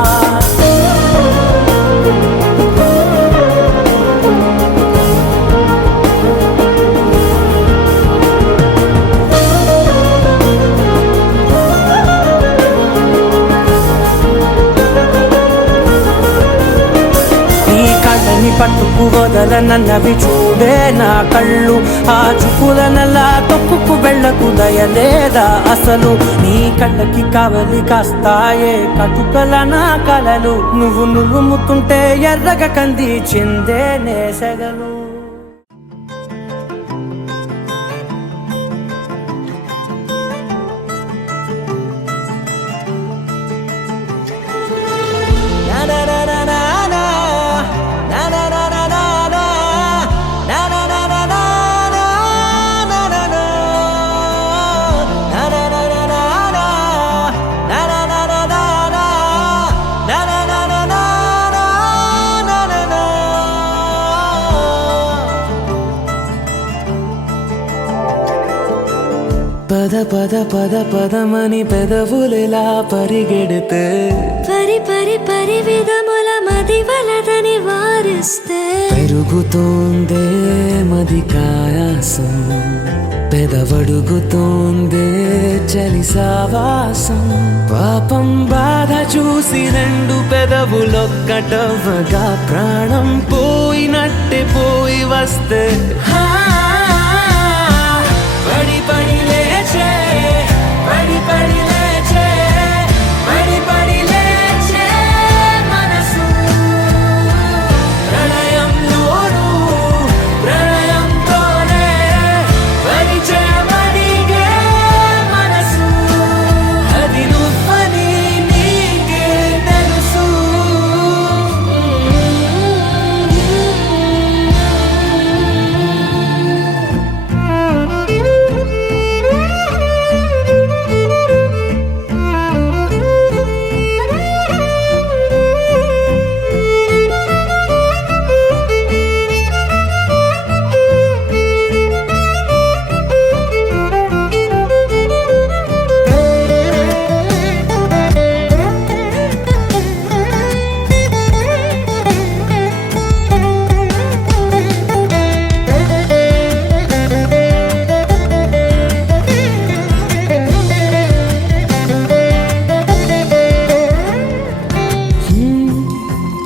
పట్టుకు వదలనన్నవి చూడే నా కళ్ళు ఆ చుకులనలా తొక్కుకు వెళ్ళకు దయలేదా అసలు నీ కళ్ళకి కవలి కాస్తాయే కటుకల నా కలలు నువ్వు నులుముతుంటే ఎర్రగ కంది చిందే నేసగలు పద పద పద పదమని పెదవులెలా పరిగెడితే పరి పరి పరి విధముల మది వలదని వారిస్తే పెరుగుతోందే మది కాయాసం పెదవడుగుతోందే చలి సావాసం పాపం బాధ చూసి రెండు పెదవులొక్కటవ్వగా ప్రాణం పోయినట్టే పోయి వస్తే పడి పడి లేచే పడి పడి లేచే పడి పడి లేచే మనసు ప్రళయంలోను ప్రళయంతోనే పరిచయమడిగే మనసు అది నువ్వని నీకే తెలుసు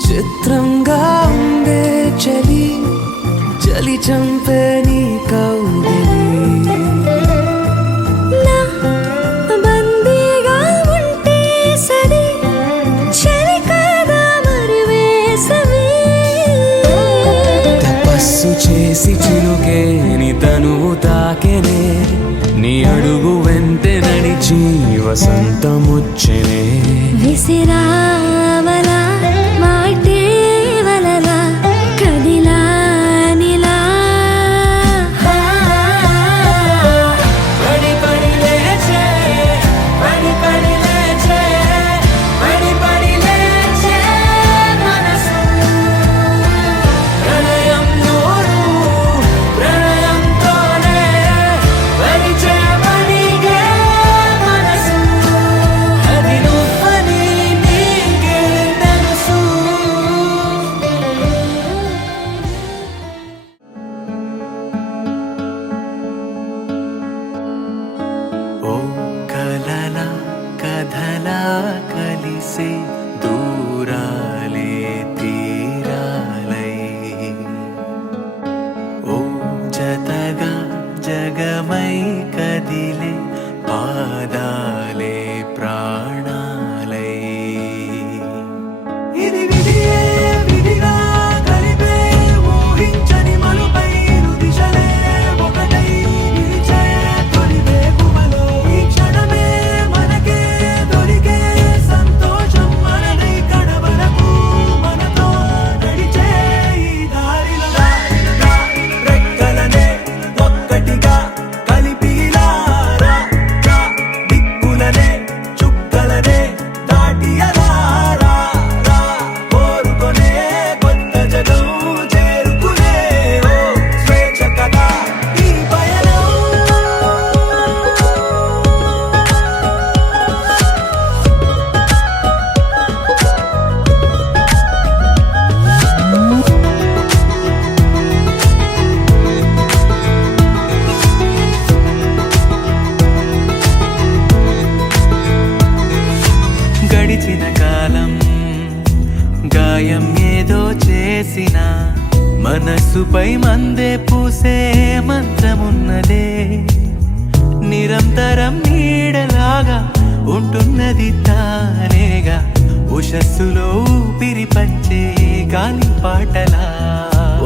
చిత్రంగా ఉండే చలి చలి చంపే నీ కౌగిలి నా బందీగా ఉంటే సరి చలి కాదా మరి వేసవి తపస్సు చేసి చిలుకేని తనువు తాకెనే నీ అడుగు వెంటే నడిచి వసంతముచ్చెనే విసిరావలా మాటే వలలా కదిలా నిలా పడి పడి లేచే పడి పడి లేచే పడి పడి లేచే మనసు ప్రళయంలోను ప్రళయంతోనే పరిచయమడిగే మనసు అది నువ్వని నీకే తెలుసు ఓ కలల కథలా కలిసే దూరాలే తీరాలై ఓ జతగా జగమై కదిలే పాదాలే ప్రాణాలై ఇది విధియే విధిగా కలిపే ఓ గడిచిన కాలం గాయం ఏదో చేసిన మనసుపై మందే పూసే మంత్రమున్నదే నిరంతరం నీడలాగా ఉంటున్నది తానేగా ఉషస్సులో ఊపిరి పంచే గాలి పాటలా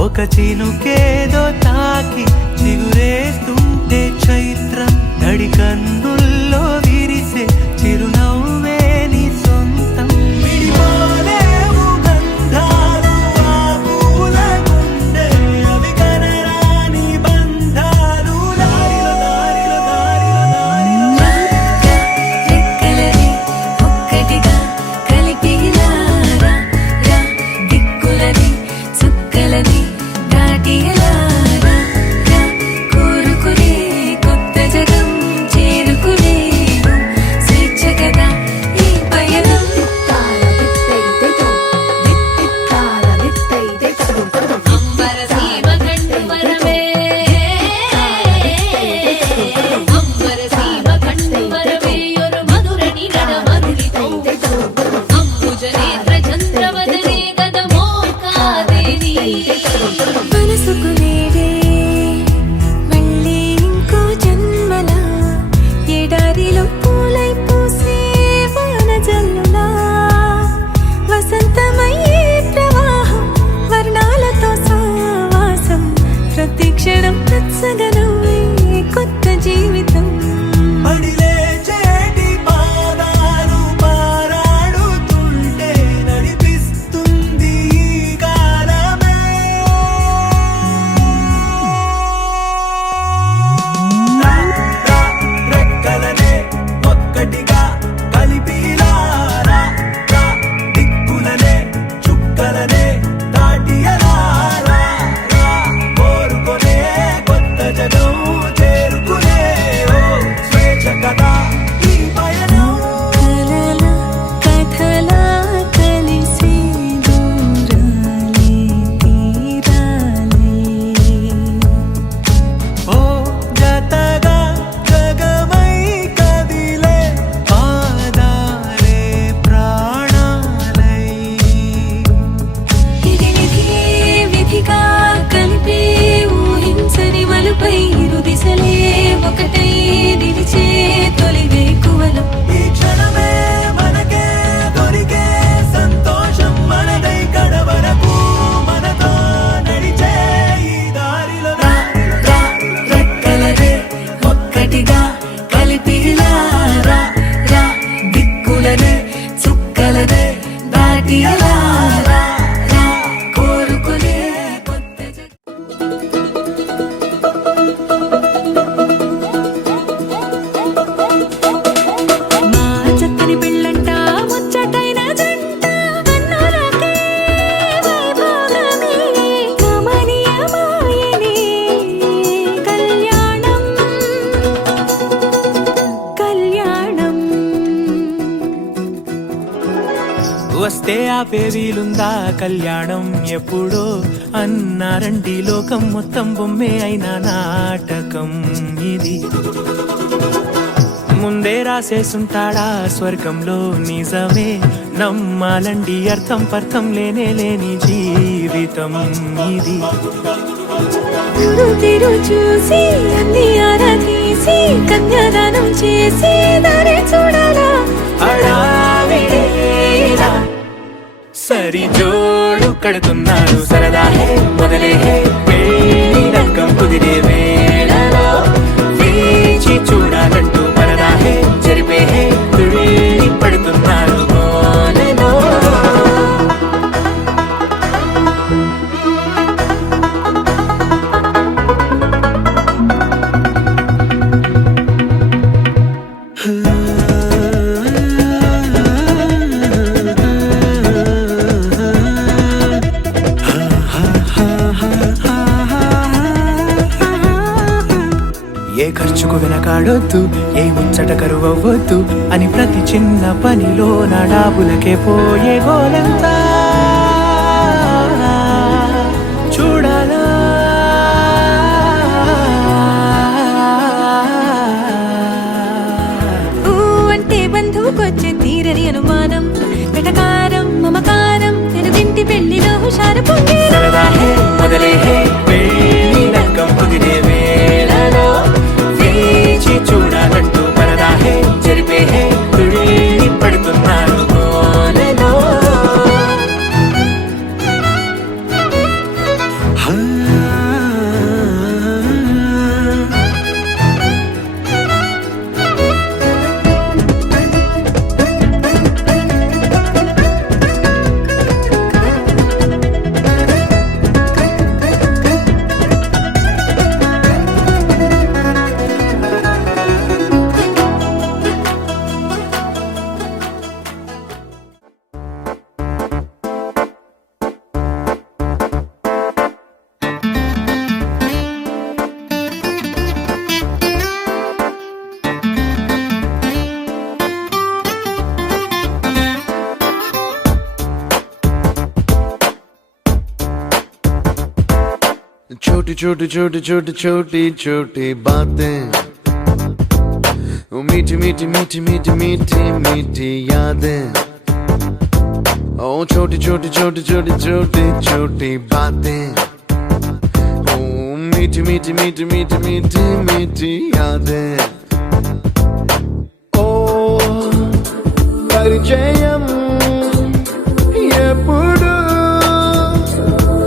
ఒక చినుకేదో తాకి చిగురేస్తుంటే చైత్రం తడి కన్నుల్లో విరిసే చిరునవ్వే నీ సొంతం విడిపోలేవు గంధాలు ఆ పూల గుండె అవి కనరాని బంధాలు దారిలో దారిలో దారిలో దారిలో రెక్కలని ఒక్కటిగా కలిపిలారా రా దిక్కులని చుక్కలని దాటిలారా రా కోరుకునే కొత్త జగం చేరుకునేను స్వేచ్ఛ కదా ఈ పయనం అంబర సీమ కండు వరమే అంబర సీమ కండు వరమే ఒక మధురని నడ మధురితో అంబుజనేత్ర చంద్రవదనే గదమో కాదేని మనసుకు నేడే మళ్ళీ ఇంకో జన్మలా ఎడారిలో పూలై పూసే వాన జల్లులా వసంతమయ్యే ప్రవాహం వర్ణాలతో సావాసం ప్రతి క్షణం ప్రత్సగనమే కొత్త జీవితం పడిలేచేటి పాదాలు పారాడుతుంటే నడిపిస్తుంది ఈ కాలమే రెక్కలనే ఒక్కటిగా కలిపిలారా రా దిక్కులనే చుక్కలనే దాటియలారా రా కోరుకొనే కొత్త జగం చేరుకునే ఓ స్వేచ్ఛ కదా ఈ పయనం కలల కథలా కలిసి దూరాలే తీరాలే ఓ జతగా జగమై కదిలే పాదాలే ప్రాణాలై ఇది విధిగా కలిపే ఊహించని మలుపై ఇరు దిశలే ఒకటై నిలిచే తొలి వేకువలం ఈ క్షణమే మనకే దొరికే సంతోషం మనదై గడవరకు మనతో నడిచే ఈ దారిలో రెక్కలనే ఒక్కటిగా కలిపిలారా రా దిక్కులనే చుక్కలనే దాటిలారా రా కోరుకునే కొత్త జగం మా చక్కని పెళ్ళంట ముచ్చటైన జంట కన్నులకే వైభోగమే కమనీయమాయనే కళ్యాణం కళ్యాణం వస్తే ఆపే వీలుందా కళ్యాణం ఎప్పుడో అన్నారండి లోకం మొత్తం బొమ్మే అయిన నాటకం ఇది ముందే రాసేసుంటాడా స్వర్గంలో నిజమే నమ్మాలండి అర్థం పర్థం లేనే లేని జీవితం ఇది తిరు చూసి అన్ని ఆరాధీసి కన్యాదానం చేసి దారి చూడాలా హడావిడిలా సరి జోడు కడుతున్నారు సరదా హే మొదలే హే పెళ్లి రంగం కుదిరే వేళలో వేచి చూడాలంటూ పరదా హే జరిపే హే తుళ్ళి పడుతున్నారు మోనలో ఏ ఖర్చుకు వెనకాడొద్దు ఏ ముచ్చట కరువవ్వొద్దు అని ప్రతి చిన్న పనిలో నా డాబులకే పోయే గోలంతా చూడాలా ఊ అంటే బంధువుకొచ్చే తీరు తీరని అనుమానం వెటకారం మమకారం తెలుగింటి పెళ్లిలో హుషారు పొంగే సరదా హే మొదలే హే పెళ్లి నక్కం కుదిరే వేళలో వేచి చూడాలంటూ పరదా హే జరిపే హే తుళ్ళి పడుతున్నాను కోలలో छोटी छोटी छोटी छोटी छोटी छोटी बातें वो मीठी मीठी मीठी मीठी मीठी मीठी यादें ओ छोटी छोटी छोटी छोटी छोटी छोटी बातें ओ मीठी मीठी मीठी मीठी मीठी मीठी यादें ओ परिचयम ఎప్పుడు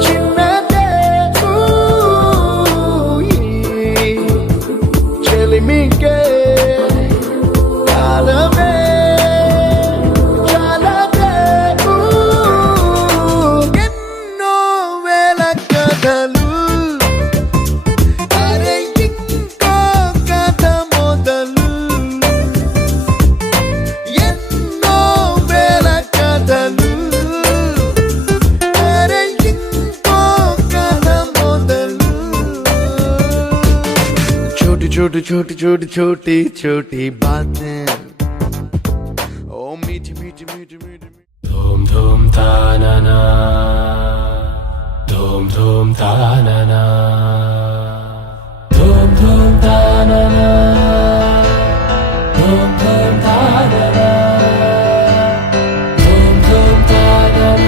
చిన్నదే చెలిమికే కాలమే చాలదే ఎన్నో వేల కథలు అరే ఇంకో కథ మొదలు ఎన్నో వేల కథలు అరే ఇంకో కథ మొదలు छोटी छोटी छोटी छोटी छोटी छोटी बातें ओ मीठी मीठी मीठी मीठी धूम धूम तानना धूम धूम तानना धूम धूम तानना धूम धूम तानना धूम धूम तानना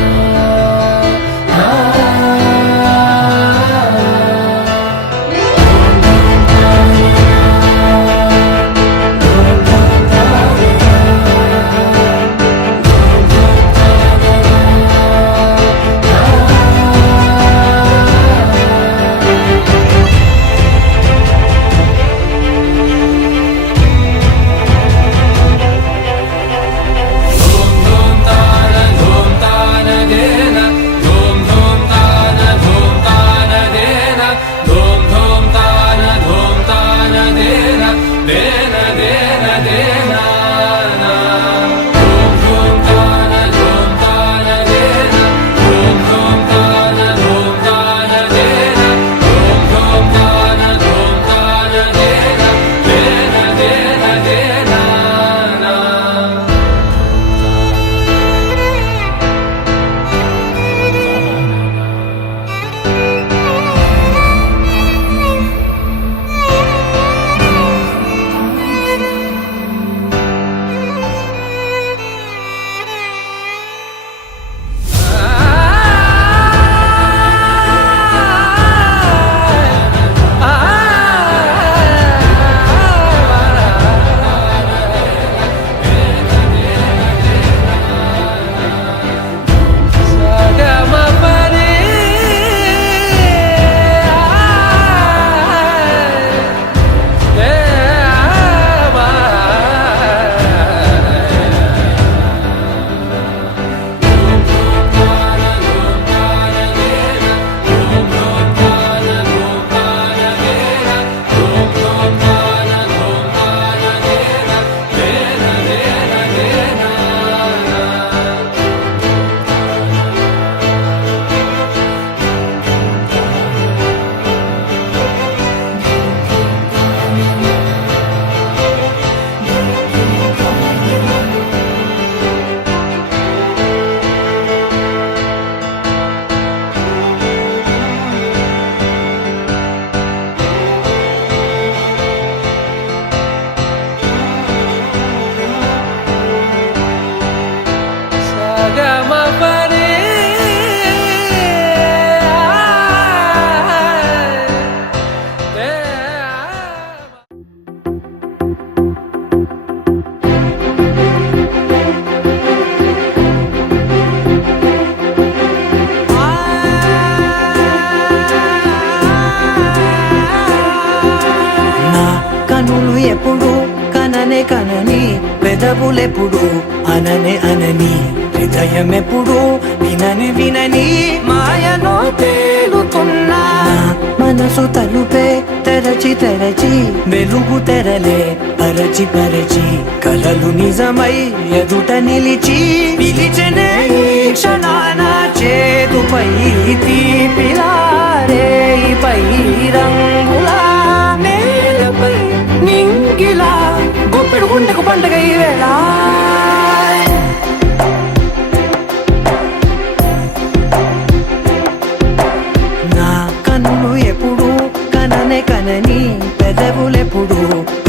పెదవులెప్పుడు అననే అనని హృదయం ఎప్పుడు వినని వినని మాయలో తేలుతున్నా మనసు తలుపే తెరచి తెరచి వెలుగు తెరలే పరచి పరచి కలలు నిజమై ఎదుట నిలిచి పిలిచెనే ఈ క్షణాన చేదుపై తీపిలారేపై రంగులా నేలపై నింగిలా గుప్పెడు గుండెకు పండగ ఈ వేళ నా కన్నులు ఎప్పుడు కననే కనని పెదవులెప్పుడు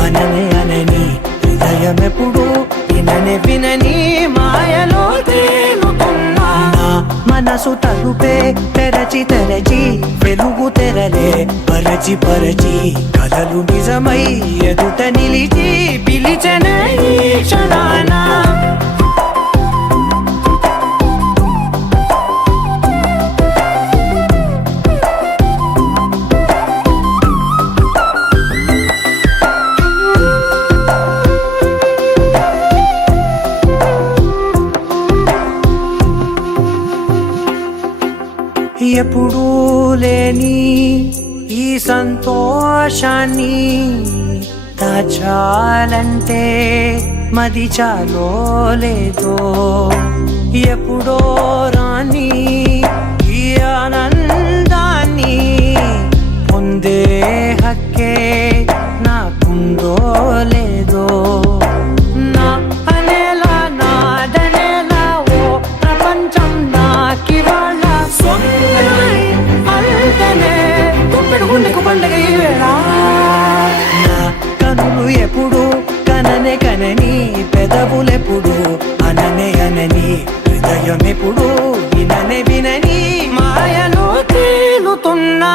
అననే అనని హృదయం ఎప్పుడు విననే వినని మాయలో తేలుతున్నా నా మనసు తలుపే తెరచి తెరచి వెలుగు తెరలే పరచి పరచి కలలు నిజమై ఎదుట నిలిచి పిలిచెనే ఈ క్షణాన ఎప్పుడూ లేని ఈ సంతోషాన్ని దాచాలంటే మది చాలో లేదో ఎప్పుడో రాని ఈ ఆనందాన్ని పొందే హక్కే నాకుందో లేదో నా అనేలా నాదనేలా ఓ ప్రపంచం నాకివాళ్ళ గుండెకు పండగ ఈ వేళ నా కనులు ఎప్పుడు కననే కనని పెదవులెప్పుడు అననే అనని హృదయం ఎప్పుడు విననే వినని మాయలో తేలుతున్నా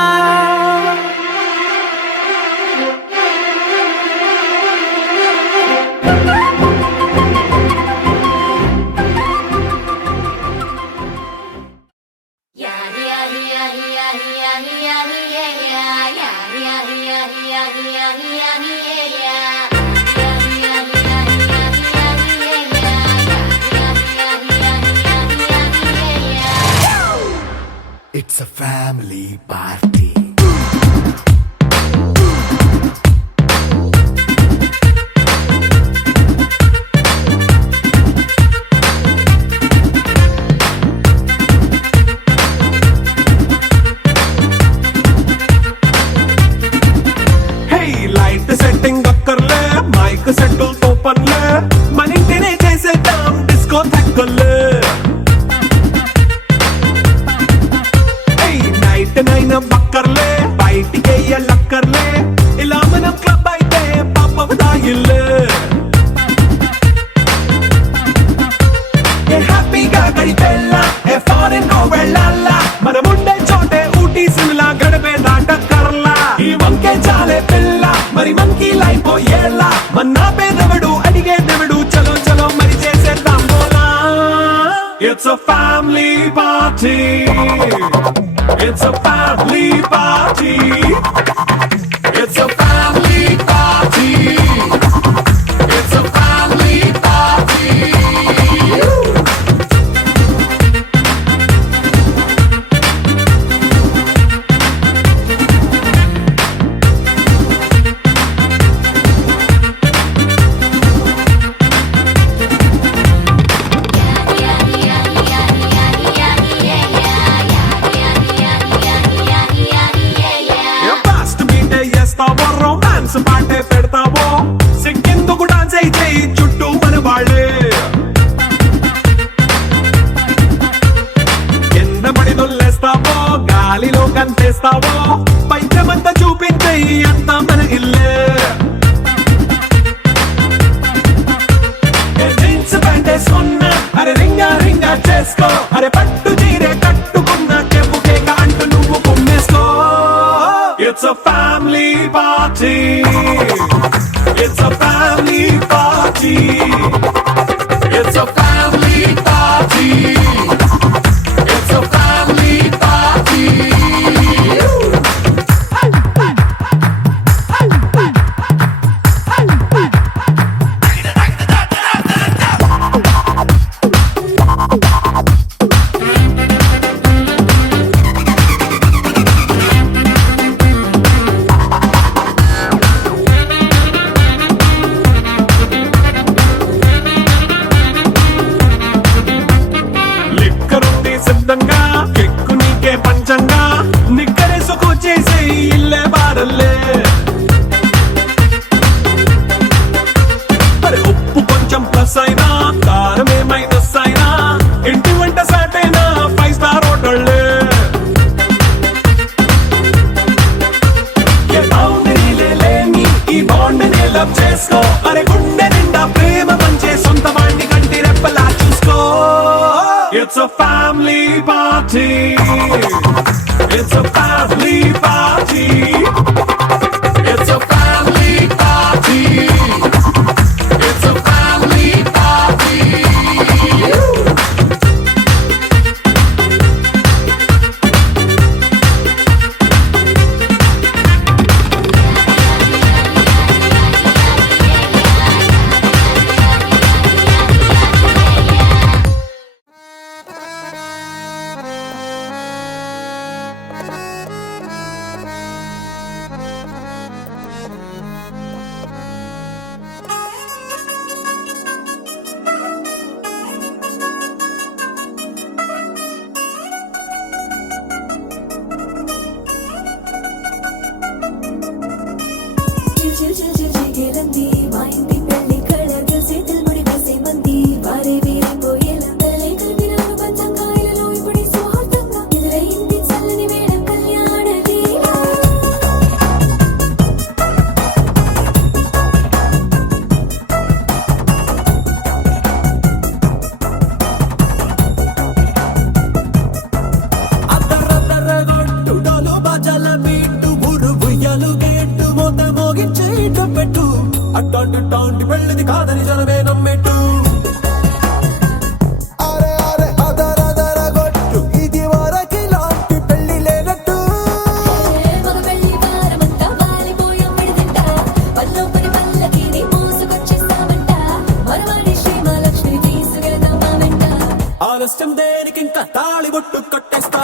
It's a family party. Light setting అక్కర్లే మైక్ సెట్టుల్ తో పర్లే మన ఇంటినే చేసేద్దాం డిస్కో థక్కర్లే నైట్ నైన్ బక్కర్లే బయటికి లక్కర్లే ఇలా మనం క్లబ్ అయితే పాప దాయిల్లే హ్యాపీగా గడిపెళ్ళ ఏ ఫారెన్ నో వెళ్ళాల మనం ఉండే చోటే ఊటీ సిమ్లా గడిపే దాటక్కర్లా ఈ వంకే చాలే పిల్ల మరి మనకి లైఫ్ ఏళ్ళ మన్నా పేదవడు అడిగే దేవుడు చలో చలో మరి చేసేద్దాం బోలా it's a family party it's a family party it's a family party it's a family party romance పాటే పెడతావో సిగ్గెందుకు డాన్స్ అయితే చుట్టూ మన వాళ్ళే కింద పడి దొల్లేస్తావో గాలిలో కంతేస్తావో పైత్యమంతా చూపించే అంతా మన ఇల్లే జీన్స్ ప్యాంటేసుకున్నా అరే రింగా రింగా చేసుకో అరే పట్టు చీరే కట్టుకున్న చెప్పుకే అంటూ నువ్వు కుమ్మేసుకో It's a family party. It's a family party. It's a family party. It's a family party. It's a family party. It's a family party. It's a family party. It's a family party. చిగిలంది మా ఇంటి పెళ్లి కళగా చేతులు ముడి వేసే మంది వారే వీరిపోయేలా తలే కలిపిన అనుబంధంగాయలలో ఇప్పుడు స్వార్థంగా ఎదురైంది చల్లని వేళ కళ్యాణ దీవెన. అద్దరద్దరగొట్టుడలు బజల మీటు ఊరు ఉయ్యలు గేట్టు మోత మోగించి పెట్టు అట్టాంటి టాంటి పెళ్ళిది కాదని జనమే నమ్మెట్టు అరే అరే అదరదరగొట్టు ఇది వరకి లాంటి పెళ్లి లేనట్టు మగ పెళ్లి వారమంతా వాలిపోయాం విడిదింట పల్లో పని పల్లకిని మోసుకొచ్చేస్తామంట మరవాడి శ్రీమహాలక్ష్మి తీసుకెళ్దాం మా వెంట ఆలస్యం దేనికి ఇంకా తాళి బొట్టు కట్టేస్తా